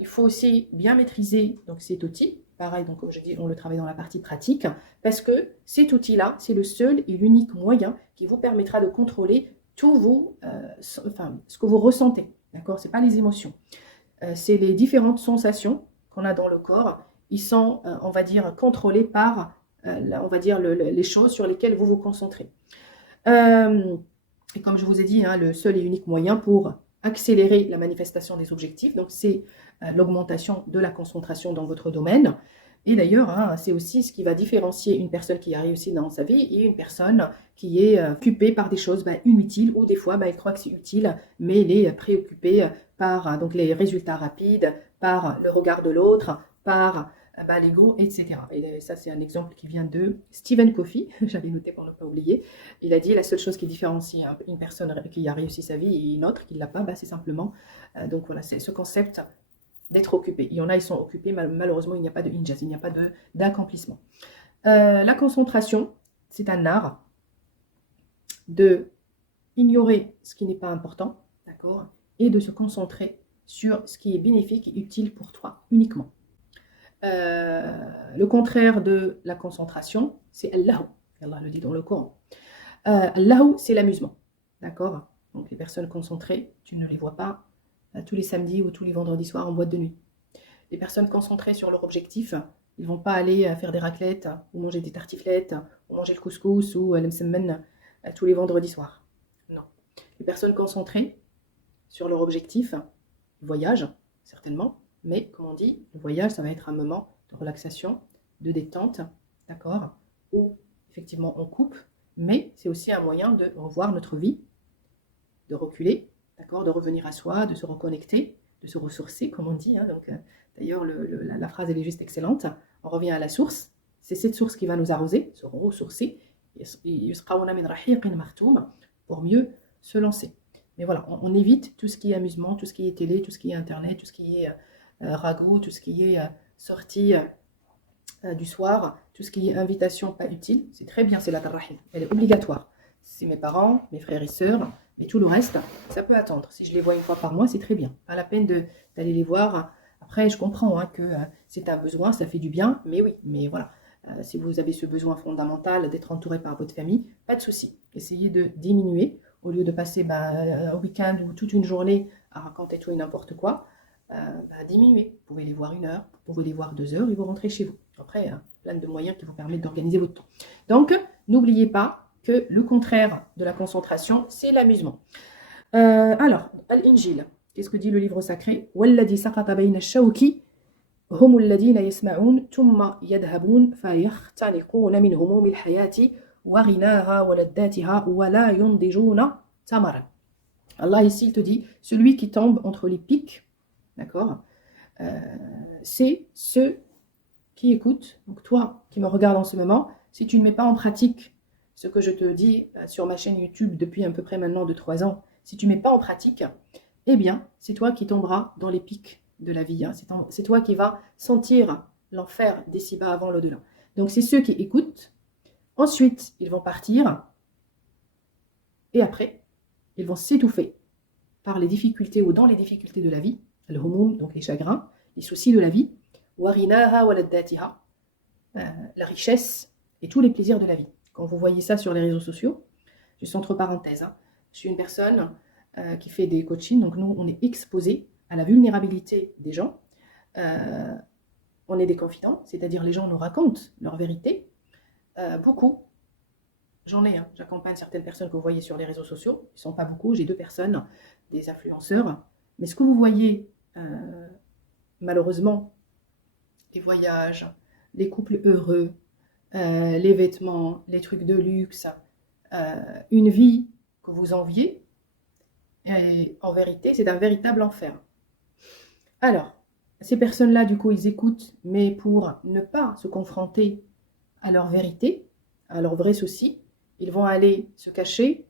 il faut aussi bien maîtriser donc, cet outil. Pareil, donc, comme je dis, on le travaille dans la partie pratique, parce que cet outil-là, c'est le seul et l'unique moyen qui vous permettra de contrôler tout ce que vous ressentez. D'accord? Ce n'est pas les émotions. C'est les différentes sensations qu'on a dans le corps. Ils sont, on va dire, contrôlés par, on va dire, les choses sur lesquelles vous vous concentrez. Et comme je vous ai dit, le seul et unique moyen pour accélérer la manifestation des objectifs, donc c'est l'augmentation de la concentration dans votre domaine. Et d'ailleurs, c'est aussi ce qui va différencier une personne qui a réussi dans sa vie et une personne qui est occupée par des choses inutiles ou des fois, elle croit que c'est utile, mais elle est préoccupée par donc, les résultats rapides, par le regard de l'autre, par l'ego, etc. Et ça, c'est un exemple qui vient de Stephen Covey, j'avais noté pour ne pas oublier. Il a dit la seule chose qui différencie une personne qui a réussi sa vie et une autre qui ne l'a pas, c'est simplement, donc voilà, c'est ce concept d'être occupé. Il y en a, ils sont occupés, malheureusement, il n'y a pas de injaz, il n'y a pas d'accomplissement. La concentration, c'est un art de ignorer ce qui n'est pas important, d'accord, et de se concentrer sur ce qui est bénéfique et utile pour toi uniquement. Le contraire de la concentration, c'est Allahu. Allah le dit dans le Coran. Allahu, c'est l'amusement. D'accord? Donc les personnes concentrées, tu ne les vois pas tous les samedis ou tous les vendredis soirs en boîte de nuit. Les personnes concentrées sur leur objectif, ils ne vont pas aller faire des raclettes ou manger des tartiflettes ou manger le couscous ou le msemmen tous les vendredis soirs. Non. Les personnes concentrées sur leur objectif voyagent, certainement, mais comme on dit, le voyage, ça va être un moment de relaxation, de détente, d'accord, où effectivement on coupe, mais c'est aussi un moyen de revoir notre vie, de reculer, d'accord, de revenir à soi, de se reconnecter, de se ressourcer, comme on dit. Donc, d'ailleurs, la phrase, elle est juste excellente. On revient à la source. C'est cette source qui va nous arroser, se ressourcer, pour mieux se lancer. Mais voilà, on évite tout ce qui est amusement, tout ce qui est télé, tout ce qui est internet, tout ce qui est ragot, tout ce qui est sortie du soir, tout ce qui est invitation pas utile. C'est très bien, c'est la tarahim. Elle est obligatoire. C'est mes parents, mes frères et sœurs, mais tout le reste, ça peut attendre. Si je les vois une fois par mois, c'est très bien. Pas la peine d'aller les voir. Après, je comprends que c'est un besoin, ça fait du bien, mais oui, mais voilà. Si vous avez ce besoin fondamental d'être entouré par votre famille, pas de souci. Essayez de diminuer au lieu de passer un week-end ou toute une journée à raconter tout et n'importe quoi. Diminuez. Vous pouvez les voir 1 heure, vous pouvez les voir 2 heures et vous rentrez chez vous. Après, plein de moyens qui vous permettent d'organiser votre temps. Donc, n'oubliez pas que le contraire de la concentration, c'est l'amusement. Alors, Al-Injil, qu'est-ce que dit le livre sacré? وَالَّذِي سَقَطَ بَيْنَ الشَّوْكِ هم الذين يسمعون ثم يذهبون فيختنقون من هموم الحياة وغناها ولذاتها ولا ينضجون ثمرا. Allah ici, il te dit, celui qui tombe entre les pics, d'accord, c'est ceux qui écoutent. Donc toi qui me regardes en ce moment, si tu ne mets pas en pratique ce que je te dis sur ma chaîne YouTube depuis à peu près maintenant de 3 ans, si tu ne mets pas en pratique, eh bien, c'est toi qui tomberas dans les pics de la vie. Hein. C'est toi qui vas sentir l'enfer d'ici-bas avant l'au-delà. Donc c'est ceux qui écoutent. Ensuite, ils vont partir. Et après, ils vont s'étouffer par les difficultés ou dans les difficultés de la vie, al-humum, donc les chagrins, les soucis de la vie, warinaha waladdatiha, la richesse et tous les plaisirs de la vie. Quand vous voyez ça sur les réseaux sociaux, juste entre parenthèses, hein, je suis une personne qui fait des coachings, donc nous, on est exposé à la vulnérabilité des gens. On est des confidents, c'est-à-dire les gens nous racontent leur vérité. Beaucoup, j'en ai, hein, j'accompagne certaines personnes que vous voyez sur les réseaux sociaux, ils ne sont pas beaucoup, j'ai 2 personnes, des influenceurs, mais ce que vous voyez, malheureusement, les voyages, les couples heureux, les vêtements, les trucs de luxe, une vie que vous enviez, et en vérité, c'est un véritable enfer. Alors, ces personnes-là, du coup, ils écoutent, mais pour ne pas se confronter à leur vérité, à leurs vrais soucis, ils vont aller se cacher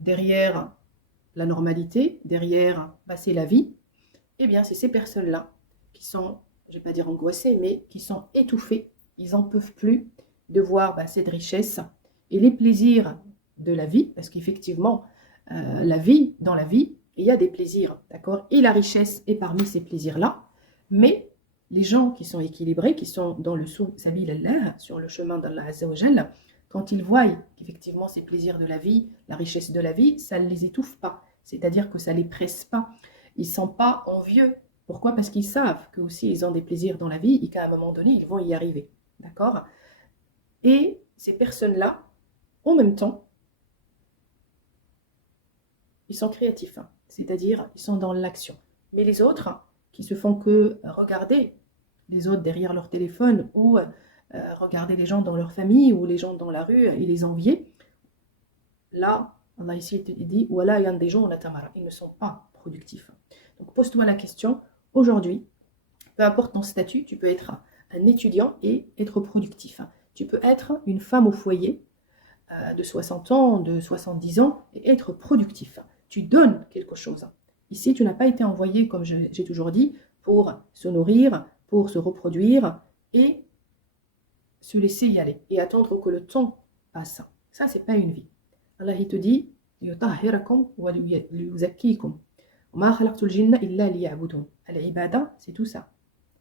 derrière la normalité, derrière c'est la vie. Eh bien, c'est ces personnes-là qui sont, je ne vais pas dire angoissées, mais qui sont étouffées. Ils n'en peuvent plus de voir cette richesse et les plaisirs de la vie, parce qu'effectivement, dans la vie, il y a des plaisirs, d'accord? Et la richesse est parmi ces plaisirs-là, mais les gens qui sont équilibrés, qui sont dans le sabil Allah, sur le chemin d'Allah Azza wa Jalla, quand ils voient qu'effectivement ces plaisirs de la vie, la richesse de la vie, ça ne les étouffe pas, c'est-à-dire que ça ne les presse pas. Ils ne sont pas envieux. Pourquoi? Parce qu'ils savent que aussi ils ont des plaisirs dans la vie et qu'à un moment donné, ils vont y arriver, d'accord? Et ces personnes-là, en même temps, ils sont créatifs, hein. C'est-à-dire ils sont dans l'action. Mais les autres, qui se font que regarder les autres derrière leur téléphone ou regarder les gens dans leur famille ou les gens dans la rue et les envier, là, Allah ici dit « Voilà, il y a des gens, ils ne sont pas productifs. » Donc pose-toi la question, aujourd'hui, peu importe ton statut, tu peux être un étudiant et être productif. Tu peux être une femme au foyer de 60 ans, de 70 ans et être productif. Tu donnes quelque chose. Ici, tu n'as pas été envoyé, comme j'ai toujours dit, pour se nourrir, pour se reproduire et se laisser y aller et attendre que le temps passe. Ça, c'est pas une vie. Allah, il te dit « Yutahhirakum wa liyuzakkikum. Ma khalaqtul jinna illa liya'budun. » Al-ibada, c'est tout ça.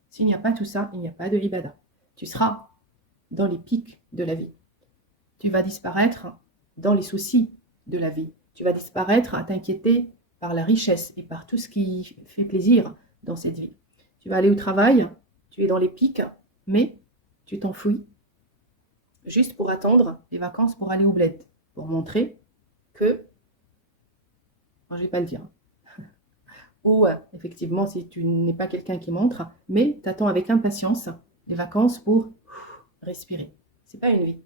S'il n'y a pas tout ça, il n'y a pas de ibada. Tu seras dans les pics de la vie. Tu vas disparaître dans les soucis de la vie. Tu vas disparaître à t'inquiéter par la richesse et par tout ce qui fait plaisir dans cette vie. Tu vas aller au travail, tu es dans les pics, mais tu t'enfuis juste pour attendre les vacances pour aller au bled, pour montrer que, je ne vais pas le dire, ou effectivement si tu n'es pas quelqu'un qui montre, mais tu attends avec impatience les vacances pour respirer. C'est pas une vie.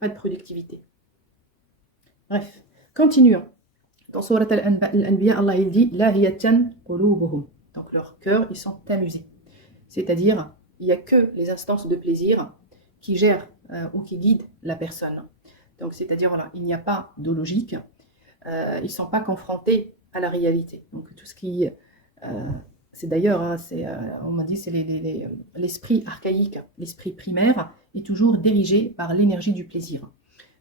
Pas de productivité. Bref, continuons. Dans Surat Al-Anbiya, Allah il dit Lahiyatan qulubuhum. Donc leurs cœurs, ils sont amusés. C'est-à-dire, il n'y a que les instances de plaisir qui gèrent ou qui guident la personne. Donc c'est-à-dire, voilà, il n'y a pas de logique. Ils ne sont pas confrontés à la réalité. Donc tout ce qui... c'est d'ailleurs, hein, on m'a dit, c'est l'esprit archaïque, l'esprit primaire est toujours dirigé par l'énergie du plaisir.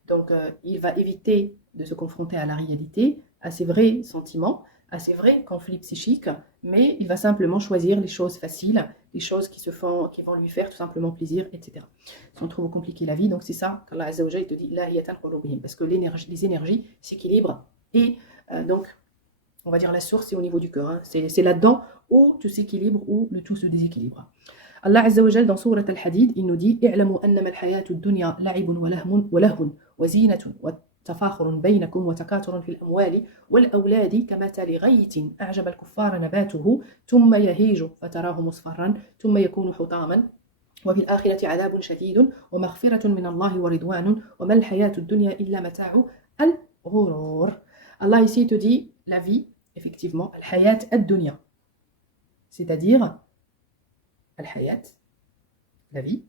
Donc il va éviter de se confronter à la réalité, à ses vrais sentiments, à ses vrais conflits psychiques, mais il va simplement choisir les choses faciles, les choses qui vont lui faire tout simplement plaisir, etc. Sans trop vous compliquer la vie, donc c'est ça qu'Allah Azza wa Jalla te dit, parce que les énergies s'équilibrent et donc on va dire la source c'est au niveau du cœur, hein. C'est là-dedans où tout s'équilibre, où le tout se déséquilibre. Allah Azza wa Jalla dans Surat Al-Hadid, il nous dit "I'lamu annama al-hayatu ad-dunya la'ibun wa lahwun wa zinatun wa tafakhurun baynakum wa takathurun fil amwali wal awladi kamathali ghaytin a'jaba al-kuffara nabatuhu thumma yahiju fatarahu musfarran thumma yakunu hutaman wa fil akhirati 'adhabun shadidun wa maghfiratun min Allah wa ridwanun wa ma al-hayatu ad-dunya illa mata'u غرور. Allah ici te dit la vie, effectivement, al-hayat ad-dunya. C'est-à-dire, al-hayat, la vie,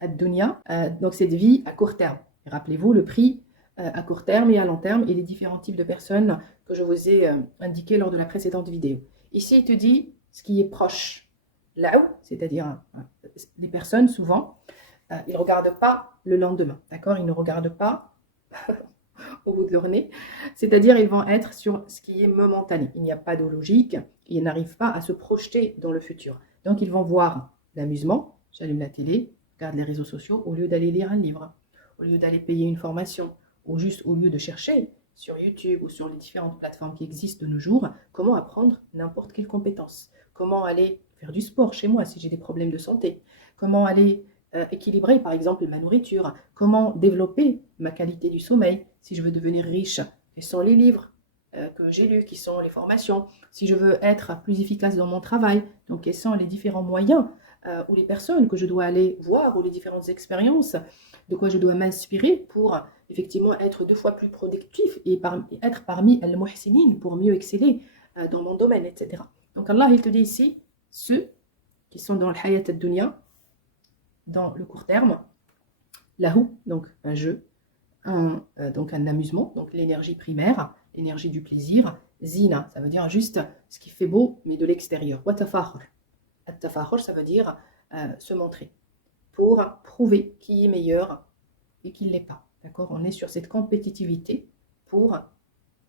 ad-dunya, donc cette vie à court terme. Rappelez-vous le prix à court terme et à long terme et les différents types de personnes que je vous ai indiqués lors de la précédente vidéo. Ici, il te dit ce qui est proche. Là, c'est-à-dire les personnes, souvent, ils ne regardent pas le lendemain, d'accord? Ils ne regardent pas au bout de leur nez, c'est-à-dire ils vont être sur ce qui est momentané. Il n'y a pas de logique, ils n'arrivent pas à se projeter dans le futur. Donc ils vont voir l'amusement, j'allume la télé, regarde les réseaux sociaux, au lieu d'aller lire un livre, au lieu d'aller payer une formation, ou juste au lieu de chercher sur YouTube ou sur les différentes plateformes qui existent de nos jours, comment apprendre n'importe quelle compétence, comment aller faire du sport chez moi si j'ai des problèmes de santé, comment aller équilibrer par exemple ma nourriture, comment développer ma qualité du sommeil, si je veux devenir riche, quels sont les livres que j'ai lus, qui sont les formations, si je veux être plus efficace dans mon travail, donc quels sont les différents moyens ou les personnes que je dois aller voir ou les différentes expériences, de quoi je dois m'inspirer pour effectivement être 2 fois plus productif et être parmi al-muhsinin pour mieux exceller dans mon domaine, etc. Donc Allah il te dit ici, ceux qui sont dans le hayat ad-dunya, dans le court terme, lahu, donc un jeu, donc un amusement, donc l'énergie primaire, l'énergie du plaisir, zina, ça veut dire juste ce qui fait beau, mais de l'extérieur. Wa tafakhur. At-tafakhur, ça veut dire se montrer, pour prouver qui est meilleur et qui ne l'est pas. D'accord? On est sur cette compétitivité pour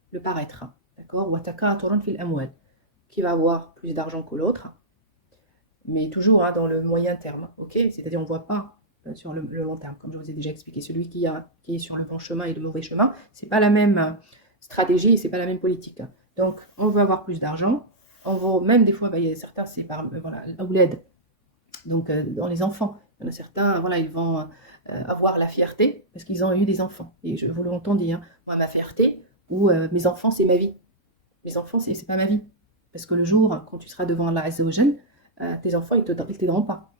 le paraître. D'accord? Wa takathurun fil amwal, qui va avoir plus d'argent que l'autre, mais toujours dans le moyen terme, ok? C'est-à-dire on ne voit pas sur le long terme, comme je vous ai déjà expliqué. Celui qui est sur le bon chemin et le mauvais chemin, c'est pas la même stratégie et c'est pas la même politique. Donc on veut avoir plus d'argent, on veut même des fois, il y a certains, c'est par voilà, l'aouled, donc dans les enfants. Il y en a certains, voilà, ils vont avoir la fierté parce qu'ils ont eu des enfants. Et je vous l'entendis, moi ma fierté, ou mes enfants c'est ma vie. Mes enfants c'est pas ma vie. Parce que le jour, quand tu seras devant Allah Azza wa Jal, tes enfants, ils ne t'aideront pas.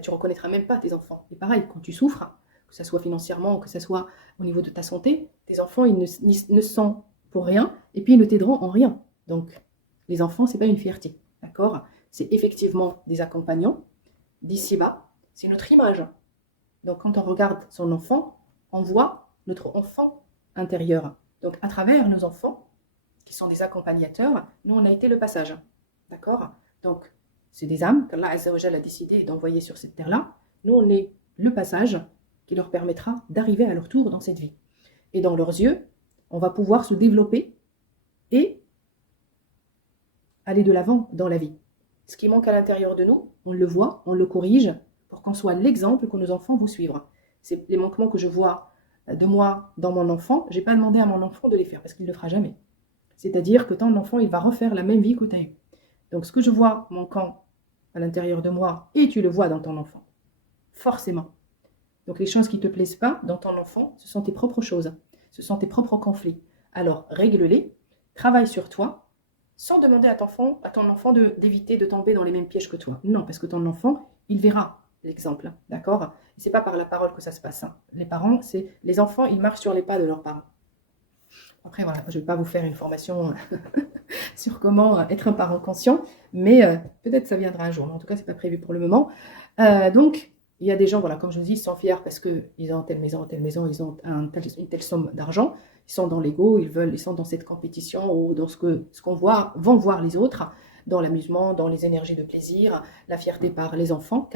Tu ne reconnaîtras même pas tes enfants. Et pareil, quand tu souffres, que ce soit financièrement, que ce soit au niveau de ta santé, tes enfants, ils ne sont pour rien, et puis ils ne t'aideront en rien. Donc, les enfants, ce n'est pas une fierté, d'accord? C'est effectivement des accompagnants, d'ici-bas, c'est notre image. Donc, quand on regarde son enfant, on voit notre enfant intérieur. Donc, à travers nos enfants, qui sont des accompagnateurs, nous, on a été le passage, d'accord? Donc, c'est des âmes qu'Allah Azza wa Jalla a décidé d'envoyer sur cette terre-là. Nous, on est le passage qui leur permettra d'arriver à leur tour dans cette vie. Et dans leurs yeux, on va pouvoir se développer et aller de l'avant dans la vie. Ce qui manque à l'intérieur de nous, on le voit, on le corrige pour qu'on soit l'exemple que nos enfants vont suivre. C'est les manquements que je vois de moi dans mon enfant, je n'ai pas demandé à mon enfant de les faire parce qu'il ne le fera jamais. C'est-à-dire que ton enfant, il va refaire la même vie que tu as eue. Donc, ce que je vois manquant à l'intérieur de moi, et tu le vois dans ton enfant, forcément. Donc, les choses qui ne te plaisent pas dans ton enfant, ce sont tes propres choses, ce sont tes propres conflits. Alors, règle-les, travaille sur toi, sans demander à ton enfant d'éviter de tomber dans les mêmes pièges que toi. Non, parce que ton enfant, il verra l'exemple, d'accord? C'est pas par la parole que ça se passe. Les enfants, ils marchent sur les pas de leurs parents. Après, voilà, je ne vais pas vous faire une formation sur comment être un parent conscient, mais peut-être ça viendra un jour. Mais en tout cas, ce n'est pas prévu pour le moment. Donc, il y a des gens, voilà, comme je vous dis, ils sont fiers parce qu'ils ont telle maison, ils ont une telle somme d'argent, ils sont dans l'ego, ils sont dans cette compétition ou dans ce qu'on voit, vont voir les autres, dans l'amusement, dans les énergies de plaisir, la fierté par les enfants.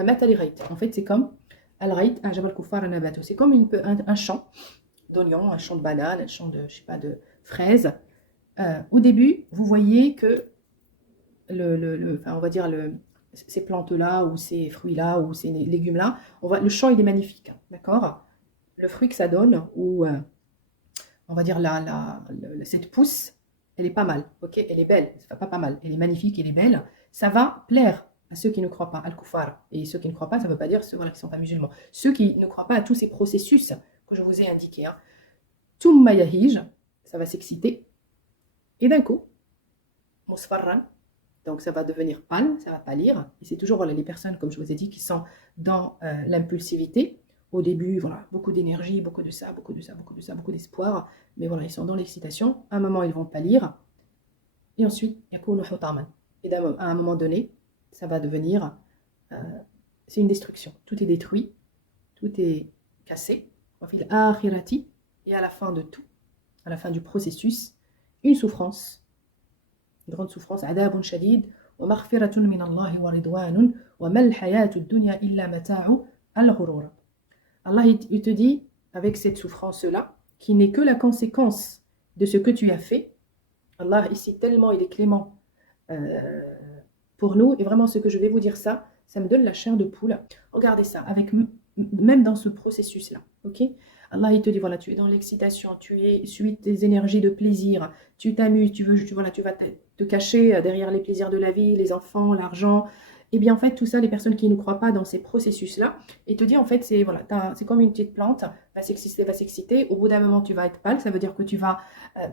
En fait, c'est comme Al-Raït, Ajab al-Kuffar al-Nabato. C'est comme un champ d'oignons, un champ de bananes, un champ de fraises. Au début, vous voyez que on va dire ces plantes-là ou ces fruits-là ou ces légumes-là, le champ il est magnifique, d'accord? Le fruit que ça donne ou on va dire cette pousse, elle est pas mal, ok? Elle est belle, c'est pas mal, elle est magnifique, elle est belle. Ça va plaire à ceux qui ne croient pas, al-Kufar. Et ceux qui ne croient pas, ça ne veut pas dire ceux qui ne sont pas musulmans. Ceux qui ne croient pas à tous ces processus que je vous ai indiqués. Tumma yahij, ça va s'exciter. Et d'un coup, musfarran, donc ça va devenir pâle, ça va pâlir. Et c'est toujours les personnes, comme je vous ai dit, qui sont dans l'impulsivité Au début, voilà, beaucoup d'énergie, beaucoup de ça, beaucoup de ça, beaucoup de ça, beaucoup d'espoir. Mais voilà, ils sont dans l'excitation. À un moment, ils vont pâlir. Et ensuite, yakunu hutaman. Et à un moment donné, ça va devenir... c'est une destruction. Tout est détruit, tout est cassé. Et à la fin de tout, à la fin du processus, une souffrance, une grande souffrance, adabun shadid, wa maghfiratun min Allah wa ridwanun, wa mal hayatu dunya illa mata'u al-ghurur. Allah, il te dit, avec cette souffrance-là, qui n'est que la conséquence de ce que tu as fait. Allah, ici, tellement il est clément pour nous. Et vraiment, ce que je vais vous dire ça me donne la chair de poule. Regardez ça, même dans ce processus-là. Ok, Allah, il te dit, voilà, tu es dans l'excitation, tu es suite tes énergies de plaisir, tu t'amuses, tu vas te cacher derrière les plaisirs de la vie, les enfants, l'argent. Et bien en fait, tout ça, les personnes qui ne croient pas dans ces processus-là, et te dit en fait, c'est voilà, c'est comme une petite plante, va s'exciter, au bout d'un moment, tu vas être pâle, ça veut dire que tu vas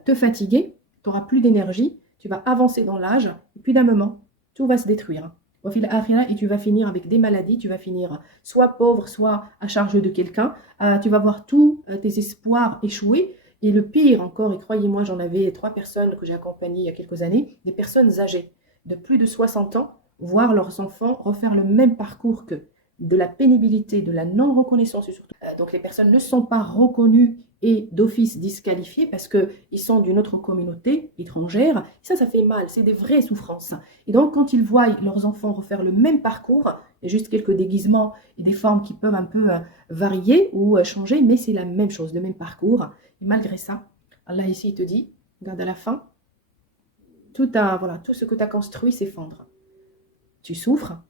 te fatiguer, tu n'auras plus d'énergie, tu vas avancer dans l'âge, et puis d'un moment, tout va se détruire. Et tu vas finir avec des maladies, tu vas finir soit pauvre, soit à charge de quelqu'un, tu vas voir tous tes espoirs échouer. Et le pire encore, et croyez-moi, j'en avais 3 personnes que j'ai accompagnées il y a quelques années, des personnes âgées de plus de 60 ans, voir leurs enfants refaire le même parcours qu'eux, de la pénibilité, de la non-reconnaissance surtout. Donc les personnes ne sont pas reconnues et d'office disqualifiées parce qu'ils sont d'une autre communauté étrangère. Ça fait mal, c'est des vraies souffrances. Et donc quand ils voient leurs enfants refaire le même parcours, il y a juste quelques déguisements et des formes qui peuvent un peu varier ou changer, mais c'est la même chose, le même parcours. Et malgré ça, Allah ici il te dit, regarde à la fin, tout ce que tu as construit s'effondre. Tu souffres,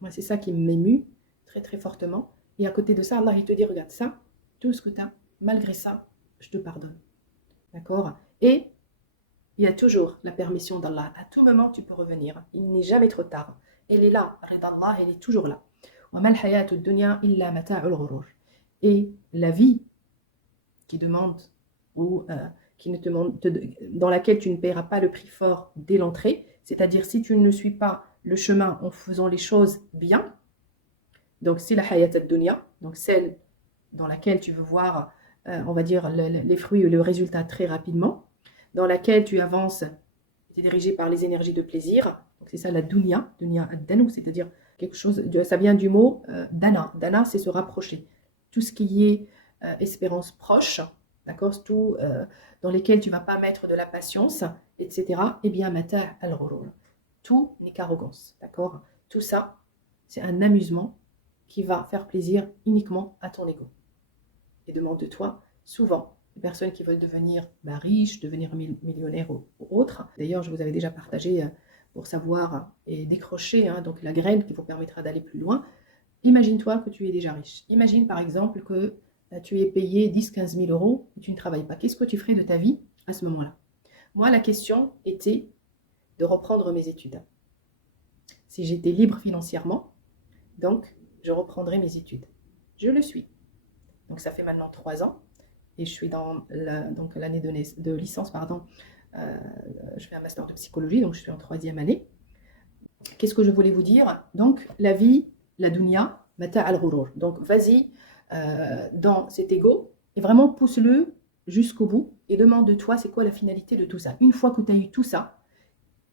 moi, c'est ça qui m'émue très très fortement. Et à côté de ça, Allah il te dit, regarde ça, tout ce que tu as, malgré ça, je te pardonne. D'accord? Et il y a toujours la permission d'Allah. À tout moment, tu peux revenir. Il n'est jamais trop tard. Elle est là, Allah, elle est toujours là. Et la vie qui demande ou dans laquelle tu ne paieras pas le prix fort dès l'entrée, c'est-à-dire si tu ne suis pas le chemin en faisant les choses bien, donc c'est la hayat ad-dunya, donc celle dans laquelle tu veux voir, on va dire, les fruits et le résultat très rapidement, dans laquelle tu avances, tu es dirigé par les énergies de plaisir, donc c'est ça la dunya ad-danu, c'est-à-dire quelque chose, ça vient du mot dana. Dana, c'est se rapprocher. Tout ce qui est espérance proche, d'accord, tout dans lesquels tu ne vas pas mettre de la patience, etc. Eh bien, mata al-ghurur. Tout n'est qu'arrogance, d'accord. Tout ça, c'est un amusement qui va faire plaisir uniquement à ton ego. Et demande-toi, souvent, les personnes qui veulent devenir riches, devenir millionnaires ou autres, d'ailleurs, je vous avais déjà partagé pour savoir et décrocher donc la graine qui vous permettra d'aller plus loin. Imagine-toi que tu es déjà riche. Imagine par exemple que tu es payé 10-15 000 euros et tu ne travailles pas. Qu'est-ce que tu ferais de ta vie à ce moment-là? Moi, la question était de reprendre mes études. Si j'étais libre financièrement, donc je reprendrais mes études. Je le suis. Donc ça fait maintenant 3 ans et je suis dans l'année de licence, je fais un master de psychologie, donc je suis en 3e année. Qu'est-ce que je voulais vous dire? Donc la vie, la dunya, mata al-ghurur. Donc vas-y dans cet ego et vraiment pousse-le jusqu'au bout et demande-toi c'est quoi la finalité de tout ça. Une fois que tu as eu tout ça,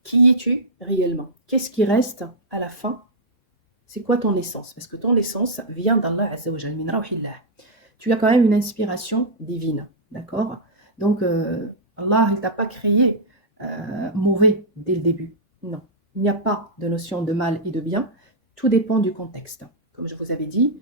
qui es-tu réellement? Qu'est-ce qui reste à la fin? C'est quoi ton essence? Parce que ton essence vient d'Allah Azza wa Jal, min rawhillah. Tu as quand même une inspiration divine, d'accord? Donc Allah, il t'a pas créé mauvais dès le début. Non, il n'y a pas de notion de mal et de bien. Tout dépend du contexte. Comme je vous avais dit,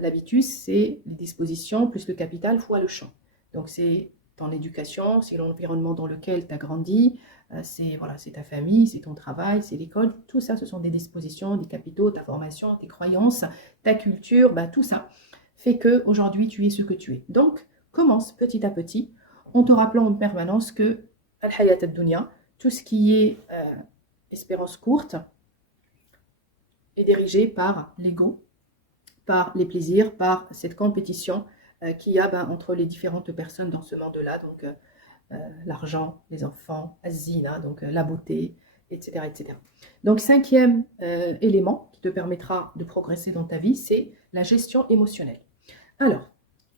l'habitus, c'est les dispositions plus le capital fois le champ. Donc c'est ton éducation, c'est l'environnement dans lequel tu as grandi, c'est ta famille, c'est ton travail, c'est l'école. Tout ça, ce sont des dispositions, des capitaux, ta formation, tes croyances, ta culture, tout ça fait qu'aujourd'hui tu es ce que tu es. Donc commence petit à petit en te rappelant en permanence que al-hayat ad-dunya, tout ce qui est espérance courte, est dirigé par l'ego, par les plaisirs, par cette compétition qu'il y a entre les différentes personnes dans ce monde-là, donc l'argent, les enfants, az-zina, donc la beauté, etc., etc. Donc, cinquième élément qui te permettra de progresser dans ta vie, c'est la gestion émotionnelle. Alors,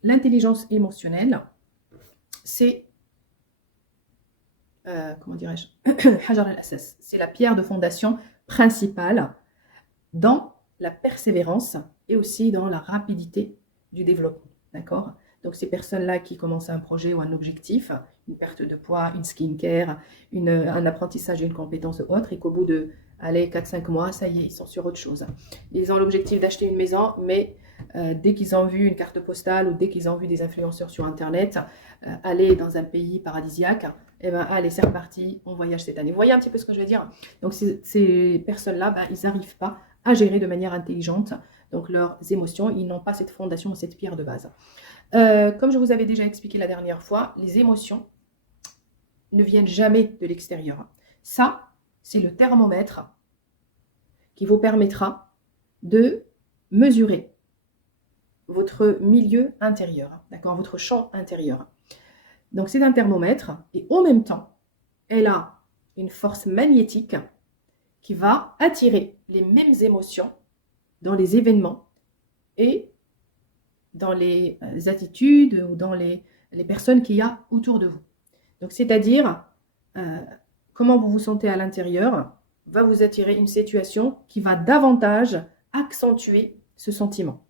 l'intelligence émotionnelle, c'est, comment dirais-je, Hajar al-Assas, c'est la pierre de fondation principale dans la persévérance et aussi dans la rapidité du développement. D'accord? Donc, ces personnes-là qui commencent un projet ou un objectif, une perte de poids, une skincare, un apprentissage d'une compétence ou autre, et qu'au bout de 4-5 mois, ça y est, ils sont sur autre chose. Ils ont l'objectif d'acheter une maison, mais dès qu'ils ont vu une carte postale ou dès qu'ils ont vu des influenceurs sur Internet, aller dans un pays paradisiaque, eh ben, allez, c'est reparti, on voyage cette année. Vous voyez un petit peu ce que je veux dire? Donc, ces personnes-là, ben, ils n'arrivent pas à gérer de manière intelligente donc leurs émotions, ils n'ont pas cette fondation, cette pierre de base. Comme je vous avais déjà expliqué la dernière fois, les émotions ne viennent jamais de l'extérieur. Ça, c'est le thermomètre qui vous permettra de mesurer votre milieu intérieur, d'accord, votre champ intérieur. Donc c'est un thermomètre et en même temps, elle a une force magnétique qui va attirer les mêmes émotions dans les événements et dans les attitudes ou dans les personnes qu'il y a autour de vous. Donc, c'est-à-dire, comment vous vous sentez à l'intérieur va vous attirer une situation qui va davantage accentuer ce sentiment.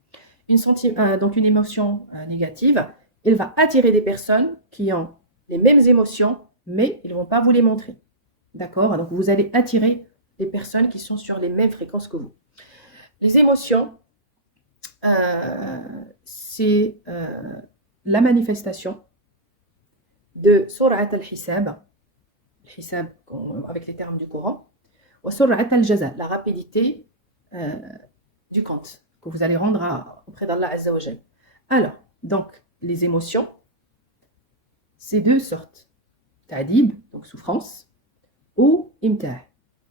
Donc, une émotion négative, elle va attirer des personnes qui ont les mêmes émotions, mais ils ne vont pas vous les montrer. D'accord? Donc, vous allez attirer des personnes qui sont sur les mêmes fréquences que vous. Les émotions, c'est la manifestation de surat al-hisab, avec les termes du Coran, ou surat al-jaza, la rapidité du compte que vous allez rendre auprès d'Allah Azza wa Jal. Alors, donc, les émotions, c'est deux sortes. Ta'dib, donc souffrance, ou imtah,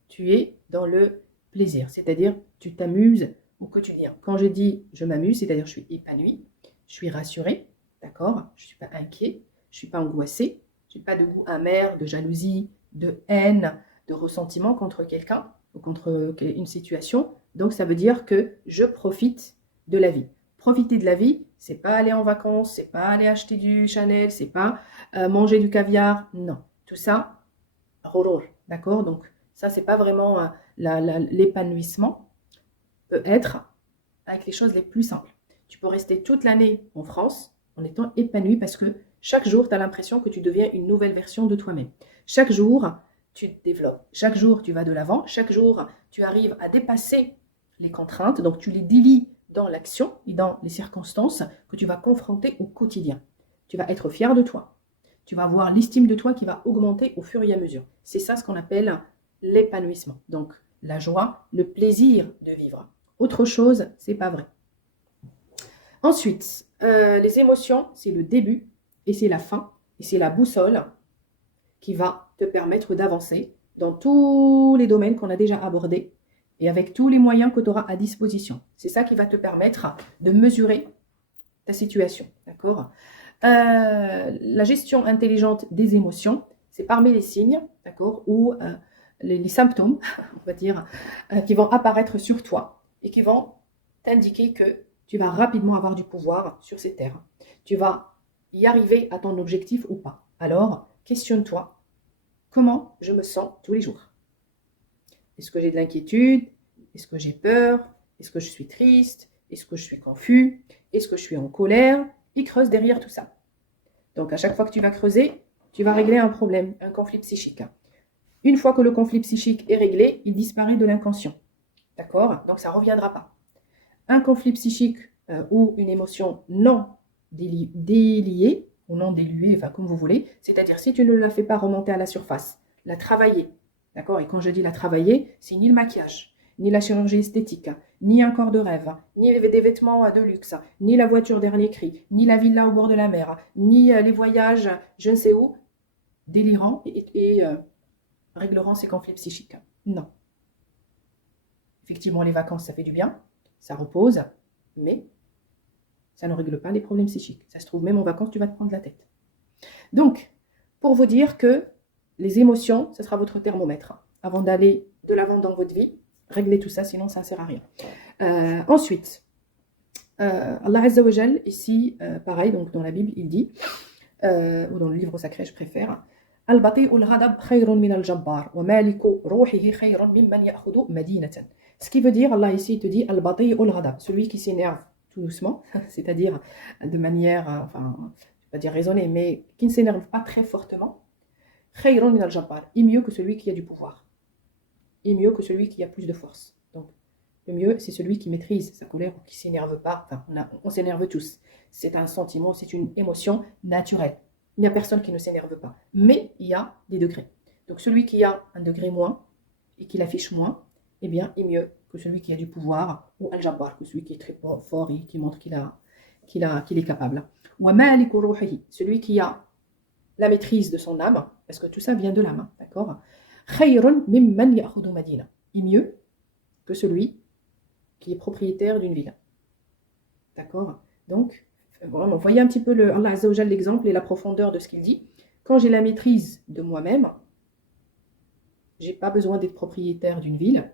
tu es dans le plaisir, c'est-à-dire tu t'amuses au quotidien. Quand je dis je m'amuse, c'est-à-dire je suis épanouie, je suis rassurée, d'accord, je ne suis pas inquiet, je ne suis pas angoissée, je n'ai pas de goût amer, de jalousie, de haine, de ressentiment contre quelqu'un ou contre une situation. Donc ça veut dire que je profite de la vie. Profiter de la vie, c'est pas aller en vacances, c'est pas aller acheter du Chanel, c'est pas manger du caviar, non. Tout ça, roror, d'accord? Donc ça, c'est pas vraiment l'épanouissement. Peut être avec les choses les plus simples. Tu peux rester toute l'année en France en étant épanoui parce que chaque jour, tu as l'impression que tu deviens une nouvelle version de toi-même. Chaque jour, tu te développes. Chaque jour, tu vas de l'avant. Chaque jour, tu arrives à dépasser les contraintes. Donc, tu les délies dans l'action et dans les circonstances que tu vas confronter au quotidien. Tu vas être fier de toi. Tu vas avoir l'estime de toi qui va augmenter au fur et à mesure. C'est ça ce qu'on appelle l'épanouissement. Donc, la joie, le plaisir de vivre. Autre chose, c'est pas vrai. Ensuite, les émotions, c'est le début et c'est la fin et c'est la boussole qui va te permettre d'avancer dans tous les domaines qu'on a déjà abordés et avec tous les moyens que tu auras à disposition. C'est ça qui va te permettre de mesurer ta situation, d'accord? La gestion intelligente des émotions, c'est parmi les signes, d'accord, ou les symptômes, on va dire, qui vont apparaître sur toi et qui vont t'indiquer que tu vas rapidement avoir du pouvoir sur ces terres. Tu vas y arriver à ton objectif ou pas. Alors, questionne-toi, comment je me sens tous les jours? Est-ce que j'ai de l'inquiétude? Est-ce que j'ai peur? Est-ce que je suis triste? Est-ce que je suis confus? Est-ce que je suis en colère? Et creuse derrière tout ça. Donc, à chaque fois que tu vas creuser, tu vas régler un problème, un conflit psychique. Une fois que le conflit psychique est réglé, il disparaît de l'inconscient. D'accord? Donc, ça ne reviendra pas. Un conflit psychique ou une émotion non déliée, ou non diluée, enfin comme vous voulez, c'est-à-dire si tu ne la fais pas remonter à la surface, la travailler, d'accord? Et quand je dis la travailler, c'est ni le maquillage, ni la chirurgie esthétique, ni un corps de rêve, ni des vêtements de luxe, ni la voiture dernier cri, ni la villa au bord de la mer, ni les voyages je ne sais où, délirants et régleront ces conflits psychiques. Non. Effectivement, les vacances, ça fait du bien, ça repose, mais ça ne règle pas les problèmes psychiques. Ça se trouve, même en vacances, tu vas te prendre la tête. Donc, pour vous dire que les émotions, ce sera votre thermomètre. avant d'aller de l'avant dans votre vie. Réglez tout ça, sinon ça ne sert à rien. Ensuite, Allah Azza wa Jal, ici, pareil, donc dans la Bible, il dit, ou dans le livre sacré, je préfère, Al-bati'u al-ghadab khayrun min al-jabbar, wa maliku ruhihi khayrun mimman ya'khudu madinatan. Ce qui veut dire, Allah ici, il te dit, Al-bati'u al-ghadab, celui qui s'énerve tout doucement, c'est-à-dire de manière, enfin, je ne vais pas dire raisonnée, mais qui ne s'énerve pas très fortement, khayrun min al-jabbar, est mieux que celui qui a du pouvoir, est mieux que celui qui a plus de force. Donc, le mieux, c'est celui qui maîtrise sa colère ou qui ne s'énerve pas. Enfin, on s'énerve tous. C'est un sentiment, c'est une émotion naturelle. Il n'y a personne qui ne s'énerve pas. Mais il y a des degrés. Donc, celui qui a un degré moins et qui l'affiche moins, eh bien, est mieux que celui qui a du pouvoir, ou al-jabbar, que celui qui est très fort et qui montre qu'il est capable. Wa maliku ruhihi, celui qui a la maîtrise de son âme, parce que tout ça vient de l'âme, d'accord? Khayrun mimman ya'khudu madina, est mieux que celui qui est propriétaire d'une ville. D'accord? Donc, vraiment, voyez un petit peu Allah Azza wa Jal, l'exemple et la profondeur de ce qu'il dit. Quand j'ai la maîtrise de moi-même, j'ai pas besoin d'être propriétaire d'une ville,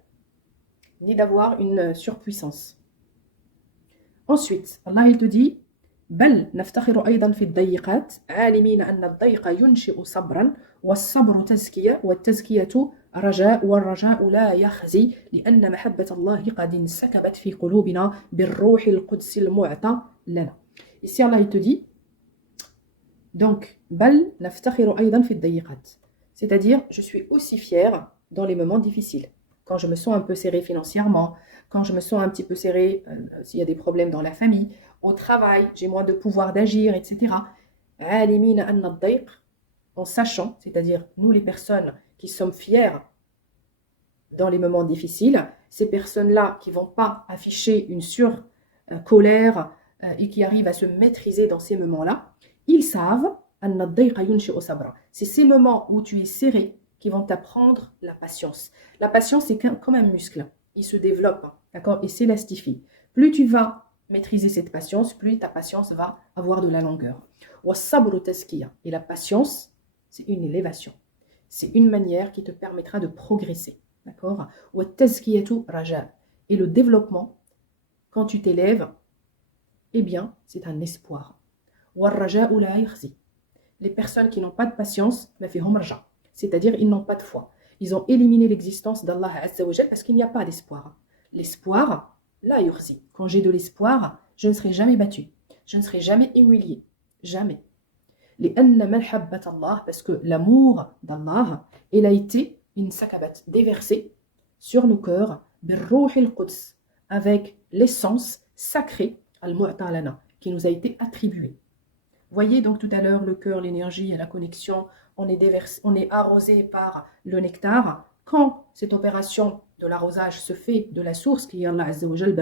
ni d'avoir une surpuissance. Ensuite, Allah il te dit, بل نفتخر أيضا في الضيقات عالمين أن الضيق ينشئ صبرا والصبر تزكية والتزكية رجاء والرجاء لا يخزي لأن محبة الله قد انسكبت في قلوبنا بالروح القدس المعطى لنا. Ici Allah il te dit donc بل نفتخر أيضا في الضيقات, c'est-à-dire je suis aussi fière dans les moments difficiles, quand je me sens un peu serré financièrement, quand je me sens un petit peu serré s'il y a des problèmes dans la famille, au travail, j'ai moins de pouvoir d'agir, etc. En sachant, c'est-à-dire nous les personnes qui sommes fières dans les moments difficiles, ces personnes-là qui ne vont pas afficher une colère et qui arrivent à se maîtriser dans ces moments-là, ils savent, c'est ces moments où tu es serré qui vont t'apprendre la patience. La patience, c'est comme un muscle, il se développe, d'accord, et s'élastifie. Plus tu vas maîtriser cette patience, plus ta patience va avoir de la longueur. Et la patience, c'est une élévation. C'est une manière qui te permettra de progresser. D'accord? Et le développement, quand tu t'élèves, eh bien, c'est un espoir. Les personnes qui n'ont pas de patience, c'est-à-dire ils n'ont pas de foi. Ils ont éliminé l'existence d'Allah Azza wa Jal parce qu'il n'y a pas d'espoir. L'espoir, la yurzi. Quand j'ai de l'espoir, je ne serai jamais battu. Je ne serai jamais humilié. Jamais. Parce que l'amour d'Allah, il a été une sakabat, déversé sur nos cœurs, avec l'essence sacrée, al-mu'ta qui nous a été attribuée. Voyez donc tout à l'heure le cœur, l'énergie et la connexion, on est arrosé par le nectar. Quand cette opération de l'arrosage se fait de la source qui est Allah Azza wa Jal,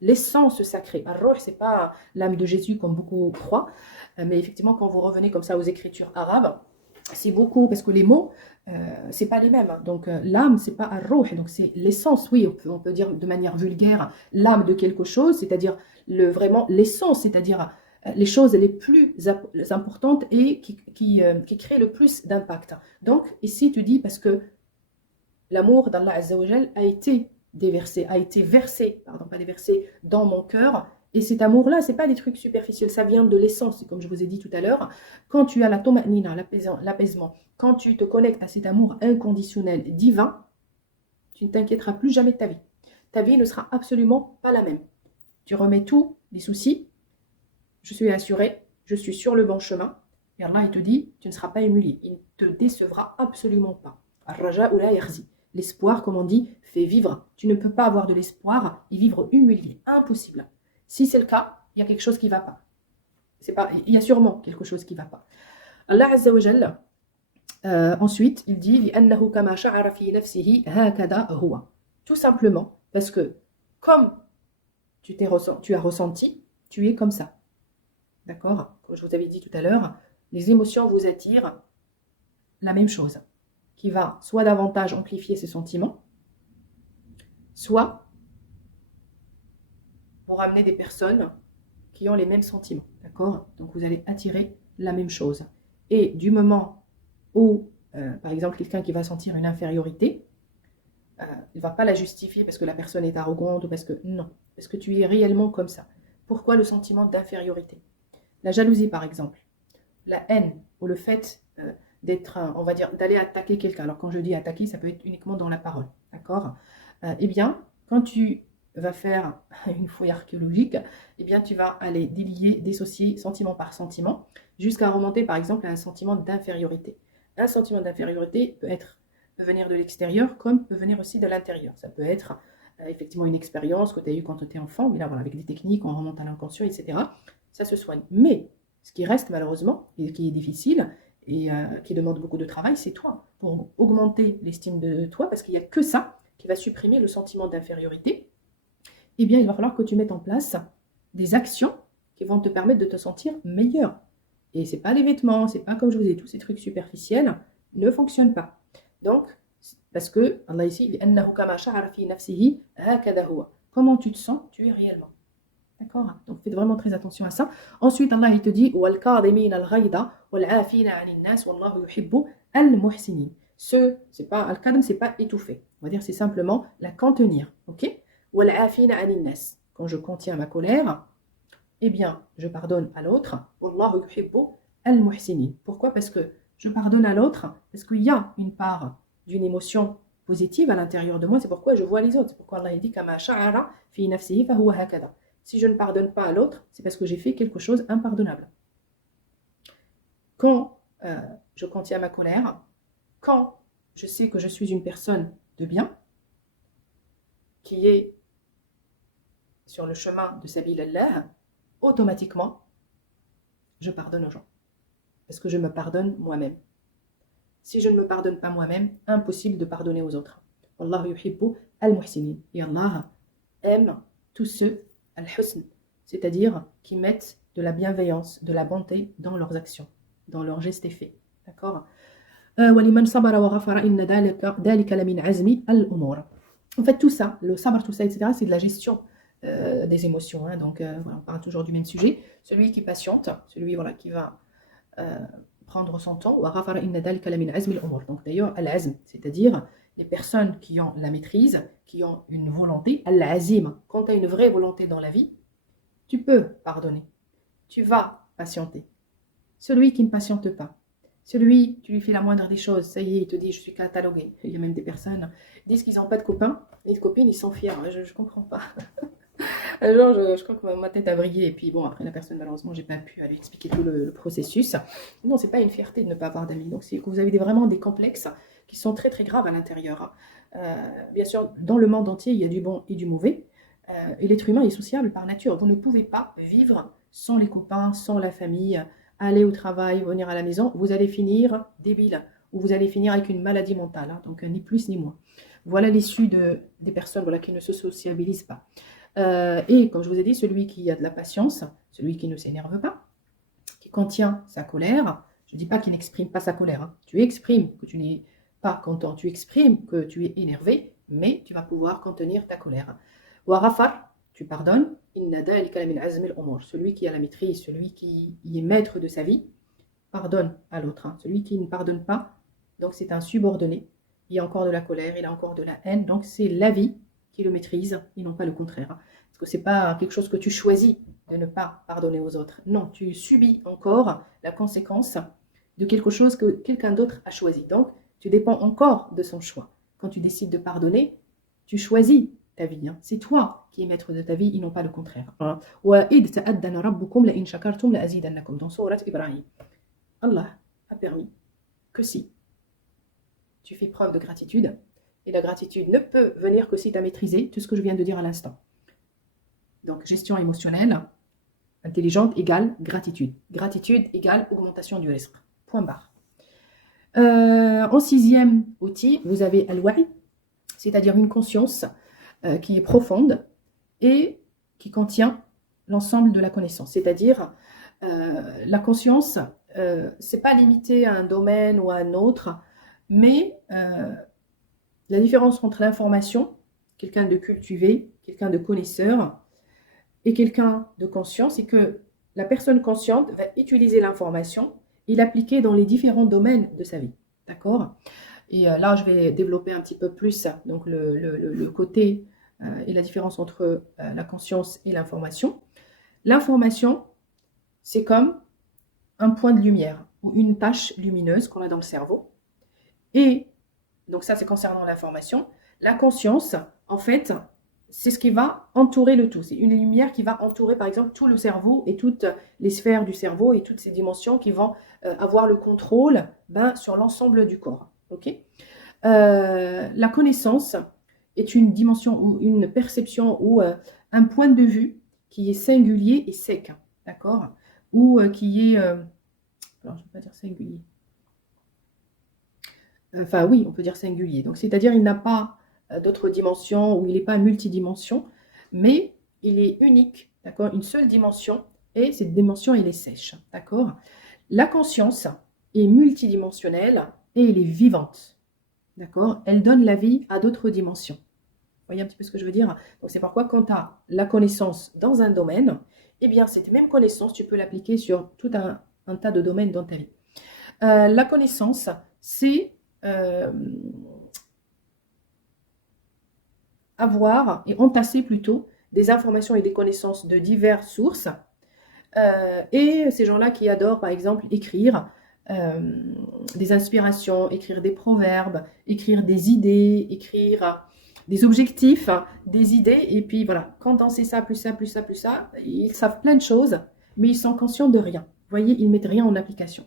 l'essence sacrée. Ar-Ruh, c'est pas l'âme de Jésus comme beaucoup croient, mais effectivement quand vous revenez comme ça aux écritures arabes, c'est beaucoup parce que les mots c'est pas les mêmes. Donc l'âme c'est pas Ar-Ruh, donc c'est l'essence. Oui, on peut dire de manière vulgaire l'âme de quelque chose, c'est-à-dire vraiment l'essence, c'est-à-dire les choses les plus importantes et qui créent le plus d'impact. Donc ici tu dis parce que l'amour d'Allah Azza wa Jal a été versé dans mon cœur. Et cet amour-là, ce n'est pas des trucs superficiels, ça vient de l'essence, comme je vous ai dit tout à l'heure. Quand tu as la toma'nina, l'apaisement, quand tu te connectes à cet amour inconditionnel, divin, tu ne t'inquiéteras plus jamais de ta vie. Ta vie ne sera absolument pas la même. Tu remets tous les soucis, je suis assuré, je suis sur le bon chemin. Et Allah, il te dit, tu ne seras pas humilié, il ne te décevra absolument pas. Ar-raja ou la yarzi. L'espoir, comme on dit, fait vivre. Tu ne peux pas avoir de l'espoir et vivre humilié. Impossible. Si c'est le cas, il y a quelque chose qui ne va pas. Il y a sûrement quelque chose qui ne va pas. Allah Azza wa Jalla, ensuite, il dit لِأَنَّهُ كَمَا شَعَرَ فِي نَفْسِهِ هَكَذَا هُوَ. Tout simplement parce que comme tu as ressenti, tu es comme ça. D'accord? Comme je vous avais dit tout à l'heure, les émotions vous attirent la même chose, qui va soit davantage amplifier ces sentiments, soit vous ramener des personnes qui ont les mêmes sentiments. D'accord? Donc vous allez attirer la même chose. Et du moment où par exemple, quelqu'un qui va sentir une infériorité, il ne va pas la justifier parce que la personne est arrogante ou parce que... Non, parce que tu es réellement comme ça. Pourquoi le sentiment d'infériorité? La jalousie, par exemple, la haine ou le fait d'être, on va dire, d'aller attaquer quelqu'un. Alors quand je dis attaquer, ça peut être uniquement dans la parole, d'accord? Eh bien, quand tu vas faire une fouille archéologique, eh bien, tu vas aller délier, dissocier sentiment par sentiment, jusqu'à remonter, par exemple, à un sentiment d'infériorité. Un sentiment d'infériorité peut venir de l'extérieur, comme peut venir aussi de l'intérieur. Ça peut être effectivement une expérience que tu as eue quand tu étais enfant, mais là, voilà, avec des techniques, on remonte à l'inconscient, etc. Ça se soigne. Mais ce qui reste malheureusement, et qui est difficile, et qui demande beaucoup de travail, c'est toi. Pour augmenter l'estime de toi, parce qu'il n'y a que ça qui va supprimer le sentiment d'infériorité, eh bien, il va falloir que tu mettes en place des actions qui vont te permettre de te sentir meilleur. Et ce n'est pas les vêtements, c'est pas comme je vous ai dit, tous ces trucs superficiels ne fonctionnent pas. Donc, parce que, Allah ici, il dit comment tu te sens, tu es réellement. D'accord? Donc faites vraiment très attention à ça. Ensuite, Allah il te dit ce, c'est pas al-kadam, c'est pas étouffer. On va dire c'est simplement la contenir. Ok? Quand je contiens ma colère, eh bien, je pardonne à l'autre. Pourquoi? Parce que je pardonne à l'autre, parce qu'il y a une part d'une émotion positive à l'intérieur de moi. C'est pourquoi je vois les autres. C'est pourquoi Allah dit kama sha'ara fi nafsihi fa huwa hakada. Si je ne pardonne pas à l'autre, c'est parce que j'ai fait quelque chose d'impardonnable. Quand je contiens ma colère, quand je sais que je suis une personne de bien, qui est sur le chemin de Sabil Allah, automatiquement, je pardonne aux gens. Parce que je me pardonne moi-même. Si je ne me pardonne pas moi-même, impossible de pardonner aux autres. Allah yuhibbu al-muhsinin. Et Allah aime tous ceux al-husn, c'est-à-dire qui mettent de la bienveillance, de la bonté dans leurs actions, dans leurs gestes et faits. D'accord? En fait, tout ça, le sabr, tout ça, etc., c'est de la gestion des émotions. Hein. Donc, voilà, on parle toujours du même sujet. Celui qui patiente, celui voilà, qui va prendre son temps. Donc, d'ailleurs, al-azm, c'est-à-dire les personnes qui ont la maîtrise, qui ont une volonté, al-azim. Quand tu as une vraie volonté dans la vie, tu peux pardonner. Tu vas patienter. Celui qui ne patiente pas, celui, tu lui fais la moindre des choses, ça y est, il te dit, je suis catalogué. Il y a même des personnes qui disent qu'ils n'ont pas de copains et de copines, ils sont fiers. Je ne comprends pas. Genre, je crois que ma tête a brillé. Et puis bon, après la personne, malheureusement, j'ai pas pu lui expliquer tout le processus. Non, c'est pas une fierté de ne pas avoir d'amis. Donc, c'est que vous avez vraiment des complexes qui sont très très graves à l'intérieur. Bien sûr, dans le monde entier, il y a du bon et du mauvais. Et l'être humain est sociable par nature. Vous ne pouvez pas vivre sans les copains, sans la famille, aller au travail, venir à la maison. Vous allez finir débile ou vous allez finir avec une maladie mentale. Hein, donc, ni plus ni moins. Voilà l'issue des personnes voilà, qui ne se sociabilisent pas. Et comme je vous ai dit, celui qui a de la patience, celui qui ne s'énerve pas, qui contient sa colère, je ne dis pas qu'il n'exprime pas sa colère, hein. Tu exprimes que tu n'es pas content, tu exprimes que tu es énervé, mais tu vas pouvoir contenir ta colère. Wa ghafar, tu pardonnes, celui qui a la maîtrise, celui qui est maître de sa vie, pardonne à l'autre. Hein. Celui qui ne pardonne pas, donc c'est un subordonné, il y a encore de la colère, il a encore de la haine, donc c'est la vie qui le maîtrise et non pas le contraire. Parce que ce n'est pas quelque chose que tu choisis de ne pas pardonner aux autres. Non, tu subis encore la conséquence de quelque chose que quelqu'un d'autre a choisi. Donc, tu dépends encore de son choix. Quand tu décides de pardonner, tu choisis ta vie. Hein. C'est toi qui es maître de ta vie et non pas le contraire. Dans Surat Ibrahim, Allah a permis que si tu fais preuve de gratitude, et la gratitude ne peut venir que si tu as maîtrisé tout ce que je viens de dire à l'instant. Donc, gestion émotionnelle, intelligente égale gratitude. Gratitude égale augmentation du risque. Point barre. En sixième outil, vous avez al-wa'i, c'est-à-dire une conscience qui est profonde et qui contient l'ensemble de la connaissance. C'est-à-dire, la conscience, c'est pas limité à un domaine ou à un autre, mais la différence entre l'information, quelqu'un de cultivé, quelqu'un de connaisseur, et quelqu'un de conscient, c'est que la personne consciente va utiliser l'information et l'appliquer dans les différents domaines de sa vie. d'accord? Et là, je vais développer un petit peu plus donc le côté et la différence entre la conscience et l'information. L'information, c'est comme un point de lumière ou une tache lumineuse qu'on a dans le cerveau. Et donc ça, c'est concernant l'information. La conscience, en fait, c'est ce qui va entourer le tout. C'est une lumière qui va entourer, par exemple, tout le cerveau et toutes les sphères du cerveau et toutes ces dimensions qui vont avoir le contrôle sur l'ensemble du corps. Ok. La connaissance est une dimension ou une perception ou un point de vue qui est singulier et sec, d'accord? Ou qui est, alors je ne vais pas dire singulier. Enfin oui, on peut dire singulier. Donc c'est-à-dire il n'a pas d'autres dimensions ou il n'est pas multidimension, mais il est unique, d'accord? Une seule dimension et cette dimension elle est sèche, d'accord? La conscience est multidimensionnelle et elle est vivante, d'accord? Elle donne la vie à d'autres dimensions. Vous voyez un petit peu ce que je veux dire? Donc c'est pourquoi quand tu as la connaissance dans un domaine, eh bien cette même connaissance, tu peux l'appliquer sur tout un tas de domaines dans ta vie. La connaissance, c'est avoir et entasser plutôt des informations et des connaissances de diverses sources. Et ces gens-là qui adorent, par exemple, écrire des inspirations, écrire des proverbes, écrire des idées, écrire des objectifs, des idées, et puis voilà, condenser ça, plus ça, plus ça, plus ça. Ils savent plein de choses, mais ils sont conscients de rien. Vous voyez, ils ne mettent rien en application.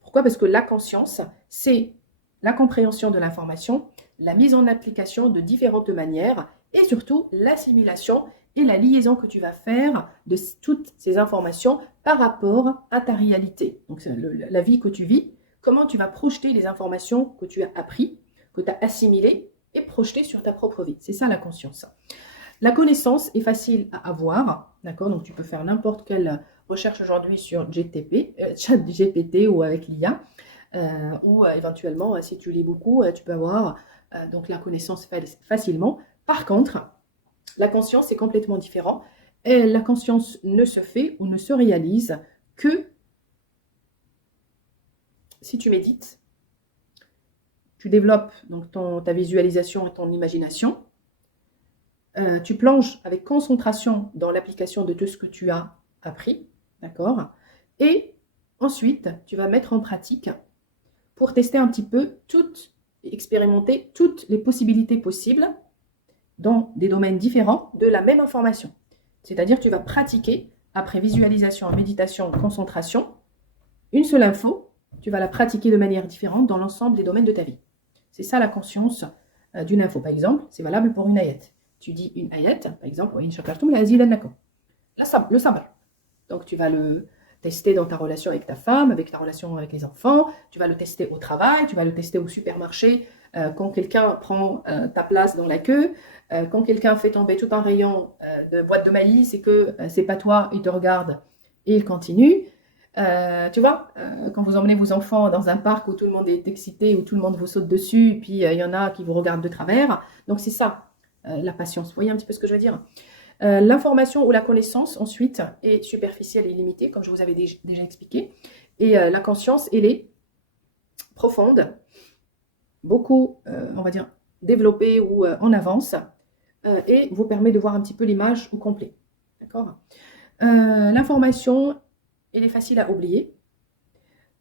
Pourquoi? Parce que la conscience, c'est la compréhension de l'information, la mise en application de différentes manières et surtout l'assimilation et la liaison que tu vas faire de toutes ces informations par rapport à ta réalité. Donc, la vie que tu vis, comment tu vas projeter les informations que tu as apprises, que tu as assimilées et projeter sur ta propre vie. C'est ça la conscience. La connaissance est facile à avoir, d'accord? Donc, tu peux faire n'importe quelle recherche aujourd'hui sur ChatGPT ou avec l'IA. Ou éventuellement, si tu lis beaucoup, tu peux avoir donc la connaissance facilement. Par contre, la conscience est complètement différente. Et la conscience ne se fait ou ne se réalise que si tu médites, tu développes donc ta visualisation et ton imagination, tu plonges avec concentration dans l'application de tout ce que tu as appris, d'accord? Et ensuite, tu vas mettre en pratique pour tester un petit peu expérimenter toutes les possibilités possibles dans des domaines différents de la même information. C'est-à-dire que tu vas pratiquer, après visualisation, méditation, concentration, une seule info, tu vas la pratiquer de manière différente dans l'ensemble des domaines de ta vie. C'est ça la conscience d'une info. Par exemple, c'est valable pour une ayat. Tu dis une ayat, par exemple, le sabr. Donc tu vas le tester dans ta relation avec ta femme, avec ta relation avec les enfants, tu vas le tester au travail, tu vas le tester au supermarché, quand quelqu'un prend ta place dans la queue, quand quelqu'un fait tomber tout un rayon de boîte de maïs et que c'est pas toi, il te regarde et il continue. Tu vois, quand vous emmenez vos enfants dans un parc où tout le monde est excité, où tout le monde vous saute dessus, et puis il y en a qui vous regardent de travers. Donc c'est ça, la patience. Vous voyez un petit peu ce que je veux dire? L'information ou la connaissance, ensuite, est superficielle et limitée, comme je vous avais déjà expliqué. Et la conscience, elle est profonde, beaucoup, on va dire, développée ou en avance, et vous permet de voir un petit peu l'image au complet. D'accord? L'information, elle est facile à oublier.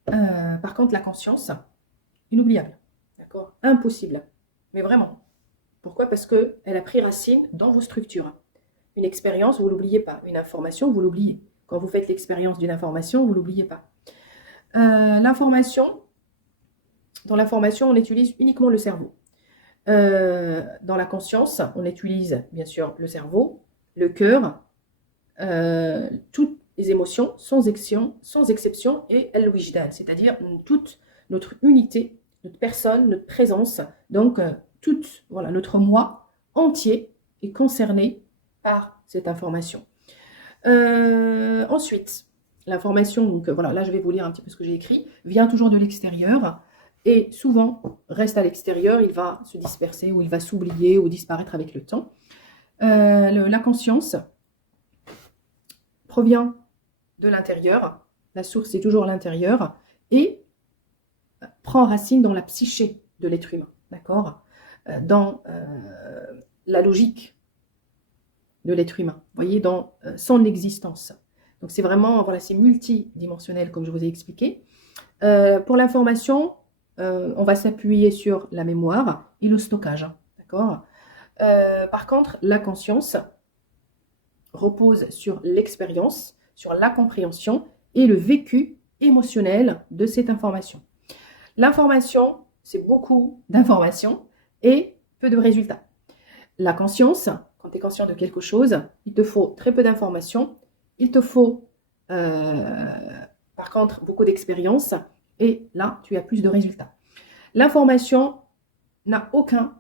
Par contre, la conscience, inoubliable. D'accord? Impossible. Mais vraiment. Pourquoi? Parce qu'elle a pris racine dans vos structures. Une expérience, vous ne l'oubliez pas. Une information, vous l'oubliez. Quand vous faites l'expérience d'une information, vous ne l'oubliez pas. Dans l'information, on utilise uniquement le cerveau. Dans la conscience, on utilise bien sûr le cerveau, le cœur, toutes les émotions, sans exception, et al-wijdan, c'est-à-dire toute notre unité, notre personne, notre présence, donc notre moi entier est concerné par cette information. Ensuite, l'information, donc voilà, là je vais vous lire un petit peu ce que j'ai écrit, vient toujours de l'extérieur et souvent reste à l'extérieur, il va se disperser ou il va s'oublier ou disparaître avec le temps. La conscience provient de l'intérieur, la source est toujours l'intérieur et prend racine dans la psyché de l'être humain, d'accord, dans la logique de l'être humain, vous voyez, dans son existence. Donc c'est vraiment, voilà, c'est multidimensionnel comme je vous ai expliqué. Pour l'information, on va s'appuyer sur la mémoire et le stockage, d'accord. Par contre, la conscience repose sur l'expérience, sur la compréhension et le vécu émotionnel de cette information. L'information, c'est beaucoup d'informations et peu de résultats. La conscience, quand tu es conscient de quelque chose, il te faut très peu d'informations, il te faut par contre beaucoup d'expérience et là, tu as plus de résultats. L'information n'a aucun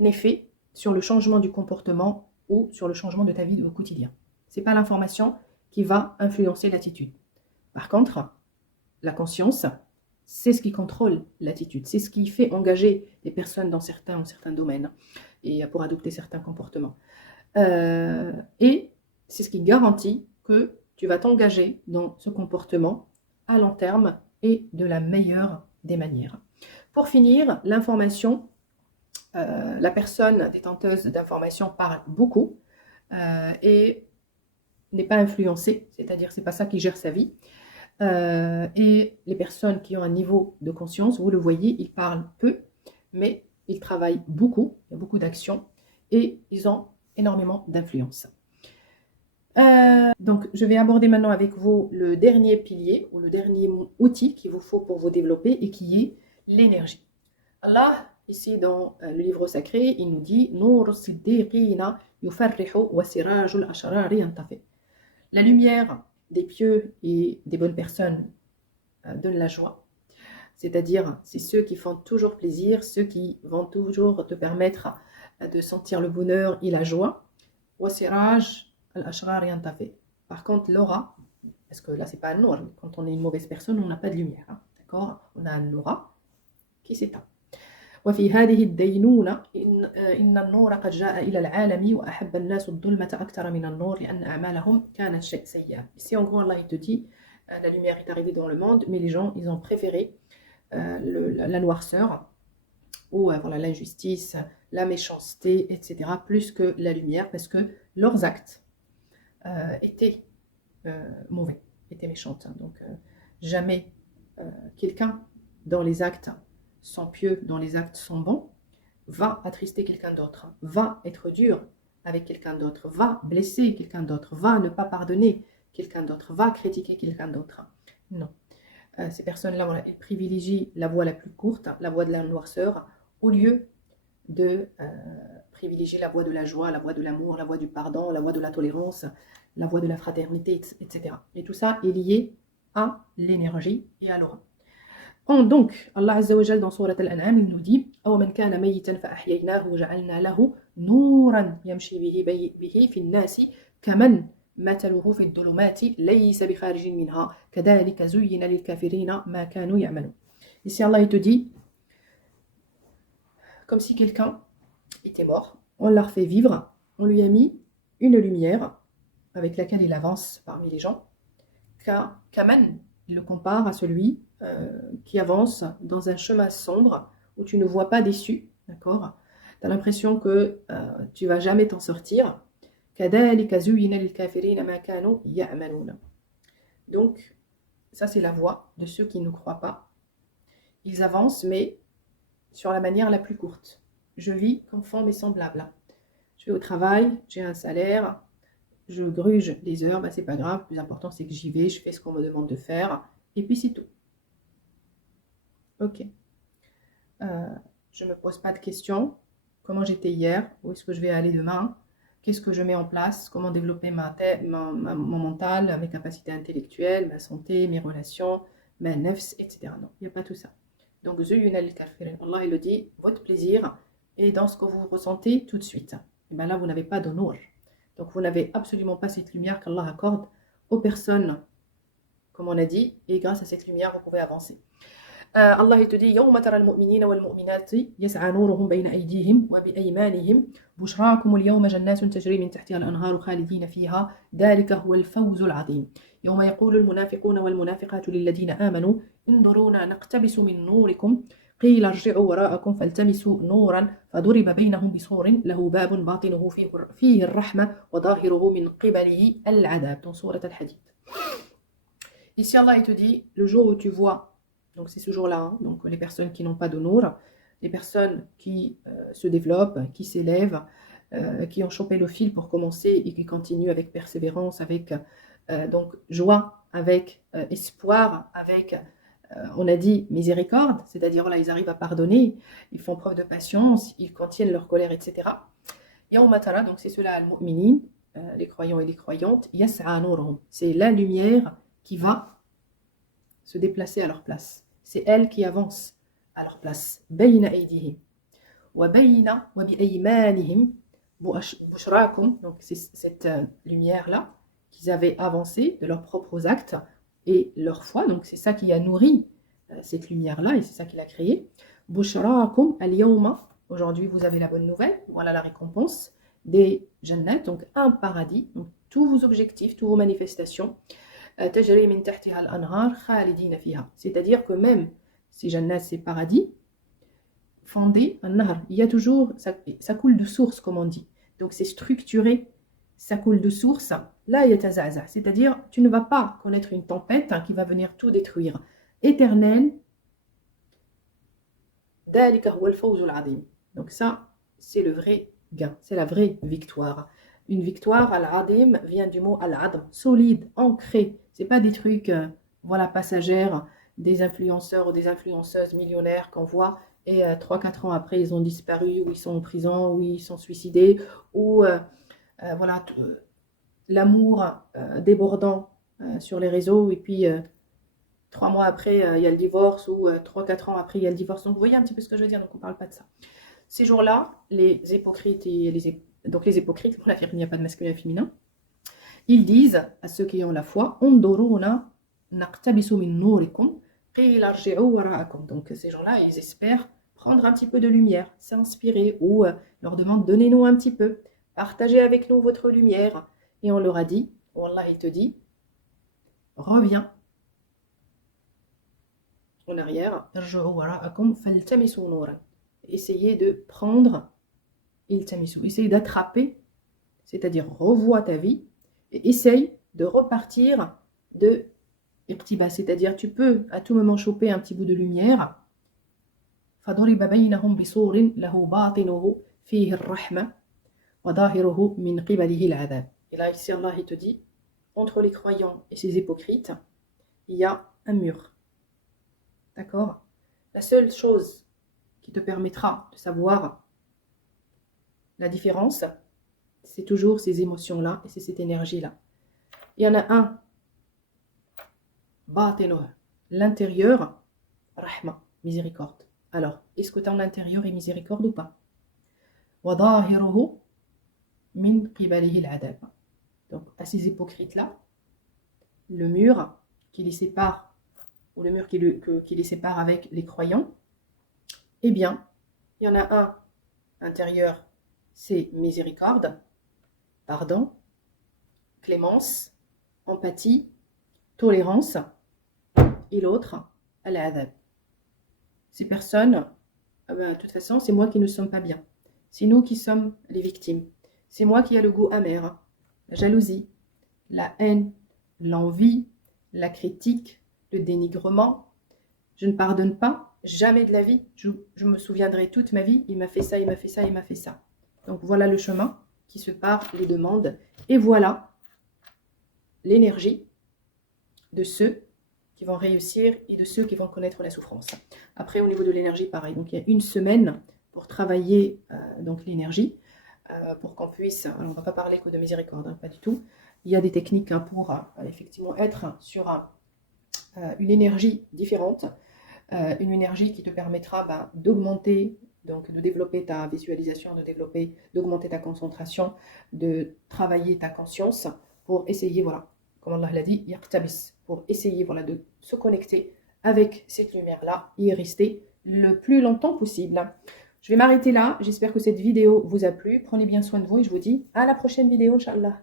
effet sur le changement du comportement ou sur le changement de ta vie au quotidien. Ce n'est pas l'information qui va influencer l'attitude. Par contre, la conscience, c'est ce qui contrôle l'attitude, c'est ce qui fait engager les personnes dans certains domaines et pour adopter certains comportements. Et c'est ce qui garantit que tu vas t'engager dans ce comportement à long terme et de la meilleure des manières. Pour finir, l'information, la personne détenteuse d'informations parle beaucoup et n'est pas influencée, c'est-à-dire c'est pas ça qui gère sa vie. Et les personnes qui ont un niveau de conscience, vous le voyez, ils parlent peu, mais ils travaillent beaucoup, il y a beaucoup d'actions et ils ont énormément d'influence. Donc, je vais aborder maintenant avec vous le dernier pilier ou le dernier outil qu'il vous faut pour vous développer et qui est l'énergie. Allah, ici dans le livre sacré, il nous dit la lumière des pieux et des bonnes personnes donne la joie. C'est-à-dire, c'est ceux qui font toujours plaisir, ceux qui vont toujours te permettre de sentir le bonheur et la joie. Par contre, l'aura, parce que là, c'est pas un nour. Quand on est une mauvaise personne, on n'a pas de lumière. Hein, d'accord? On a un aura qui s'éteint. وفي هذه الدينونة إن النور قد جاء إلى العالم وأحب الناس الظلمة أكثر من النور لأن أعمالهم كانت سيئة. Ici, en gros, Allah il te dit, la lumière est arrivée dans le monde, mais les gens, ils ont préféré la noirceur ou voilà, l'injustice, la méchanceté, etc., plus que la lumière, parce que leurs actes étaient mauvais, étaient méchants. Donc, jamais quelqu'un dans les actes sont pieux, dont les actes sont bons, va attrister quelqu'un d'autre, va être dur avec quelqu'un d'autre, va blesser quelqu'un d'autre, va ne pas pardonner quelqu'un d'autre, va critiquer quelqu'un d'autre. Non. Ces personnes-là, voilà, elles privilégient la voie la plus courte, la voie de la noirceur, au lieu de privilégier la voie de la joie, la voie de l'amour, la voie du pardon, la voie de la tolérance, la voie de la fraternité, etc. Et tout ça est lié à l'énergie et à l'aura. Donc, Allah Azza wa Jal dans Surat Al-An'am, il nous dit أَوْ مَنْ كَانَ مَيِّتًا فَأَحْيَيْنَاهُ وَجَعَلْنَا لَهُ نُورًا يَمْشِي بِهِ فِي النَّاسِ كَمَنْ مَثَلُهُ فِي الظُّلُمَاتِ لَيْسَ بِخَارِجٍ مِنْهَا كَذَلِكَ زُيِّنَ لِلْكَافِرِينَ مَا كَانُوا يَعْمَلُونَ. Ici, Allah il te dit, comme si quelqu'un était mort, on l'a refait vivre, on lui a mis une lumière avec laquelle il avance parmi les gens. Kaman, il le compare à celui qui avance dans un chemin sombre où tu ne vois pas d'issue, d'accord? Tu as l'impression que tu vas jamais t'en sortir. Donc, ça c'est la voie de ceux qui ne croient pas. Ils avancent, mais sur la manière la plus courte. Je vis comme font mes semblables. Je vais au travail, j'ai un salaire, je gruge des heures, c'est pas grave, le plus important c'est que j'y vais, je fais ce qu'on me demande de faire, et puis c'est tout. Ok. Je ne me pose pas de questions. Comment j'étais hier? Où est-ce que je vais aller demain? Qu'est-ce que je mets en place? Comment développer mon mental, mes capacités intellectuelles, ma santé, mes relations, ma nefs, etc. Non, il n'y a pas tout ça. Donc, Allah il le dit, votre plaisir est dans ce que vous ressentez tout de suite. Et bien là, vous n'avez pas de nour. Donc, vous n'avez absolument pas cette lumière qu'Allah accorde aux personnes, comme on a dit, et grâce à cette lumière, vous pouvez avancer. Allah il te dit يوم ترى المؤمنين والمؤمنات يسعى نورهم بين أيديهم وبأيمانهم بشراكم اليوم جنات تجري من تحتها الأنهار خالدين فيها ذلك هو الفوز العظيم. يوم يقول المنافقون والمنافقات للذين آمنوا انظرونا نقتبس من نوركم قيل ارجعوا وراءكم فالتمسوا نورا فضرب بينهم بسور له باب باطنه فيه الرحمة وظاهره من قبله العذاب. Dans Sourate Al-Hadid. Ici Allah il te dit, le jour où tu vois, donc c'est ce jour-là, hein, donc les personnes qui n'ont pas de nour, les personnes qui se développent, qui s'élèvent, qui ont chopé le fil pour commencer et qui continuent avec persévérance, avec donc joie, avec espoir, avec, on a dit, miséricorde, c'est-à-dire là, ils arrivent à pardonner, ils font preuve de patience, ils contiennent leur colère, etc. Yawma tara, donc c'est cela, al-mu'minin, les croyants et les croyantes, yas'a nuruhum, c'est la lumière qui va se déplacer à leur place. C'est elle qui avance à leur place. Bayna aydihim wa bayna wa bi aymanihim bushrakum, donc c'est cette lumière-là qu'ils avaient avancé de leurs propres actes et leur foi, donc c'est ça qui a nourri cette lumière-là et c'est ça qui l'a créée. Bushrakum al-yawma, aujourd'hui vous avez la bonne nouvelle, voilà la récompense des jannat, donc un paradis, donc tous vos objectifs, toutes vos manifestations, tajri min tahtiha al-anhar khalidina fiha, c'est-à-dire que même si jannat c'est paradis, fondé en nahr, il y a toujours, ça coule de source comme on dit, donc c'est structuré, ça coule de source, là yatazaza, c'est-à-dire tu ne vas pas connaître une tempête qui va venir tout détruire, éternel, dalika huwa al-fawzul azim, donc ça c'est le vrai gain, c'est la vraie victoire. Une victoire, al-adim, vient du mot al-adm, solide, ancré. C'est pas des trucs, voilà, passagères, des influenceurs ou des influenceuses millionnaires qu'on voit et 3-4 ans après, ils ont disparu, ou ils sont en prison, ou ils sont suicidés, ou voilà, l'amour débordant sur les réseaux, et puis 3 mois après, il y a le divorce, ou 3-4 ans après, il y a le divorce. Donc, vous voyez un petit peu ce que je veux dire, donc on ne parle pas de ça. Ces jours-là, les hypocrites et donc les hypocrites, pour l'affirmer, il n'y a pas de masculin et féminin, ils disent à ceux qui ont la foi, Unduruna naqtabisu min nurikum, qila arji'u wara'akum. Donc ces gens-là, ils espèrent prendre un petit peu de lumière, s'inspirer, ou leur demandent, donnez-nous un petit peu, partagez avec nous votre lumière. Et on leur a dit, Wallah, il te dit, reviens en arrière, arji'u wara'akum faltamisu nuran. Essayez de prendre essaye d'attraper, c'est-à-dire revois ta vie et essaye de repartir de iqtiba, c'est-à-dire tu peux à tout moment choper un petit bout de lumière. فَضُرِبَ بَيْنَهُمْ بِسُورٍ لَهُ بَاطِنُهُ فِيهِ الرَّحْمَةُ وَظَاهِرُهُ مِنْ قِبَلِهِ الْعَذَابُ. Et là ici Allah il te dit, entre les croyants et ces hypocrites, il y a un mur. D'accord? La seule chose qui te permettra de savoir la différence, c'est toujours ces émotions-là et c'est cette énergie-là. Il y en a un, batinuh, l'intérieur, rahma, miséricorde. Alors, est-ce que ton intérieur est miséricorde ou pas? Wa dhahiruhu min qibalihi al-adab. Donc, à ces hypocrites-là, le mur qui les sépare, ou le mur qui les sépare avec les croyants, eh bien, il y en a un intérieur, c'est miséricorde, pardon, clémence, empathie, tolérance, et l'autre, al-adab. Ces personnes, de toute façon, c'est moi qui ne sommes pas bien. C'est nous qui sommes les victimes. C'est moi qui ai le goût amer, la jalousie, la haine, l'envie, la critique, le dénigrement. Je ne pardonne pas, jamais de la vie. Je me souviendrai toute ma vie, il m'a fait ça, il m'a fait ça, il m'a fait ça. Donc voilà le chemin qui sépare les deux mondes. Et voilà l'énergie de ceux qui vont réussir et de ceux qui vont connaître la souffrance. Après, au niveau de l'énergie, pareil. Donc il y a une semaine pour travailler donc l'énergie, pour qu'on puisse... Alors on ne va pas parler que de miséricorde, hein, pas du tout. Il y a des techniques pour effectivement être sur une énergie différente, une énergie qui te permettra d'augmenter, donc de développer ta visualisation, d'augmenter ta concentration, de travailler ta conscience pour essayer, voilà, comme Allah l'a dit, yaqtabis, pour essayer voilà, de se connecter avec cette lumière-là et y rester le plus longtemps possible. Je vais m'arrêter là, j'espère que cette vidéo vous a plu, prenez bien soin de vous et je vous dis à la prochaine vidéo, Inch'Allah.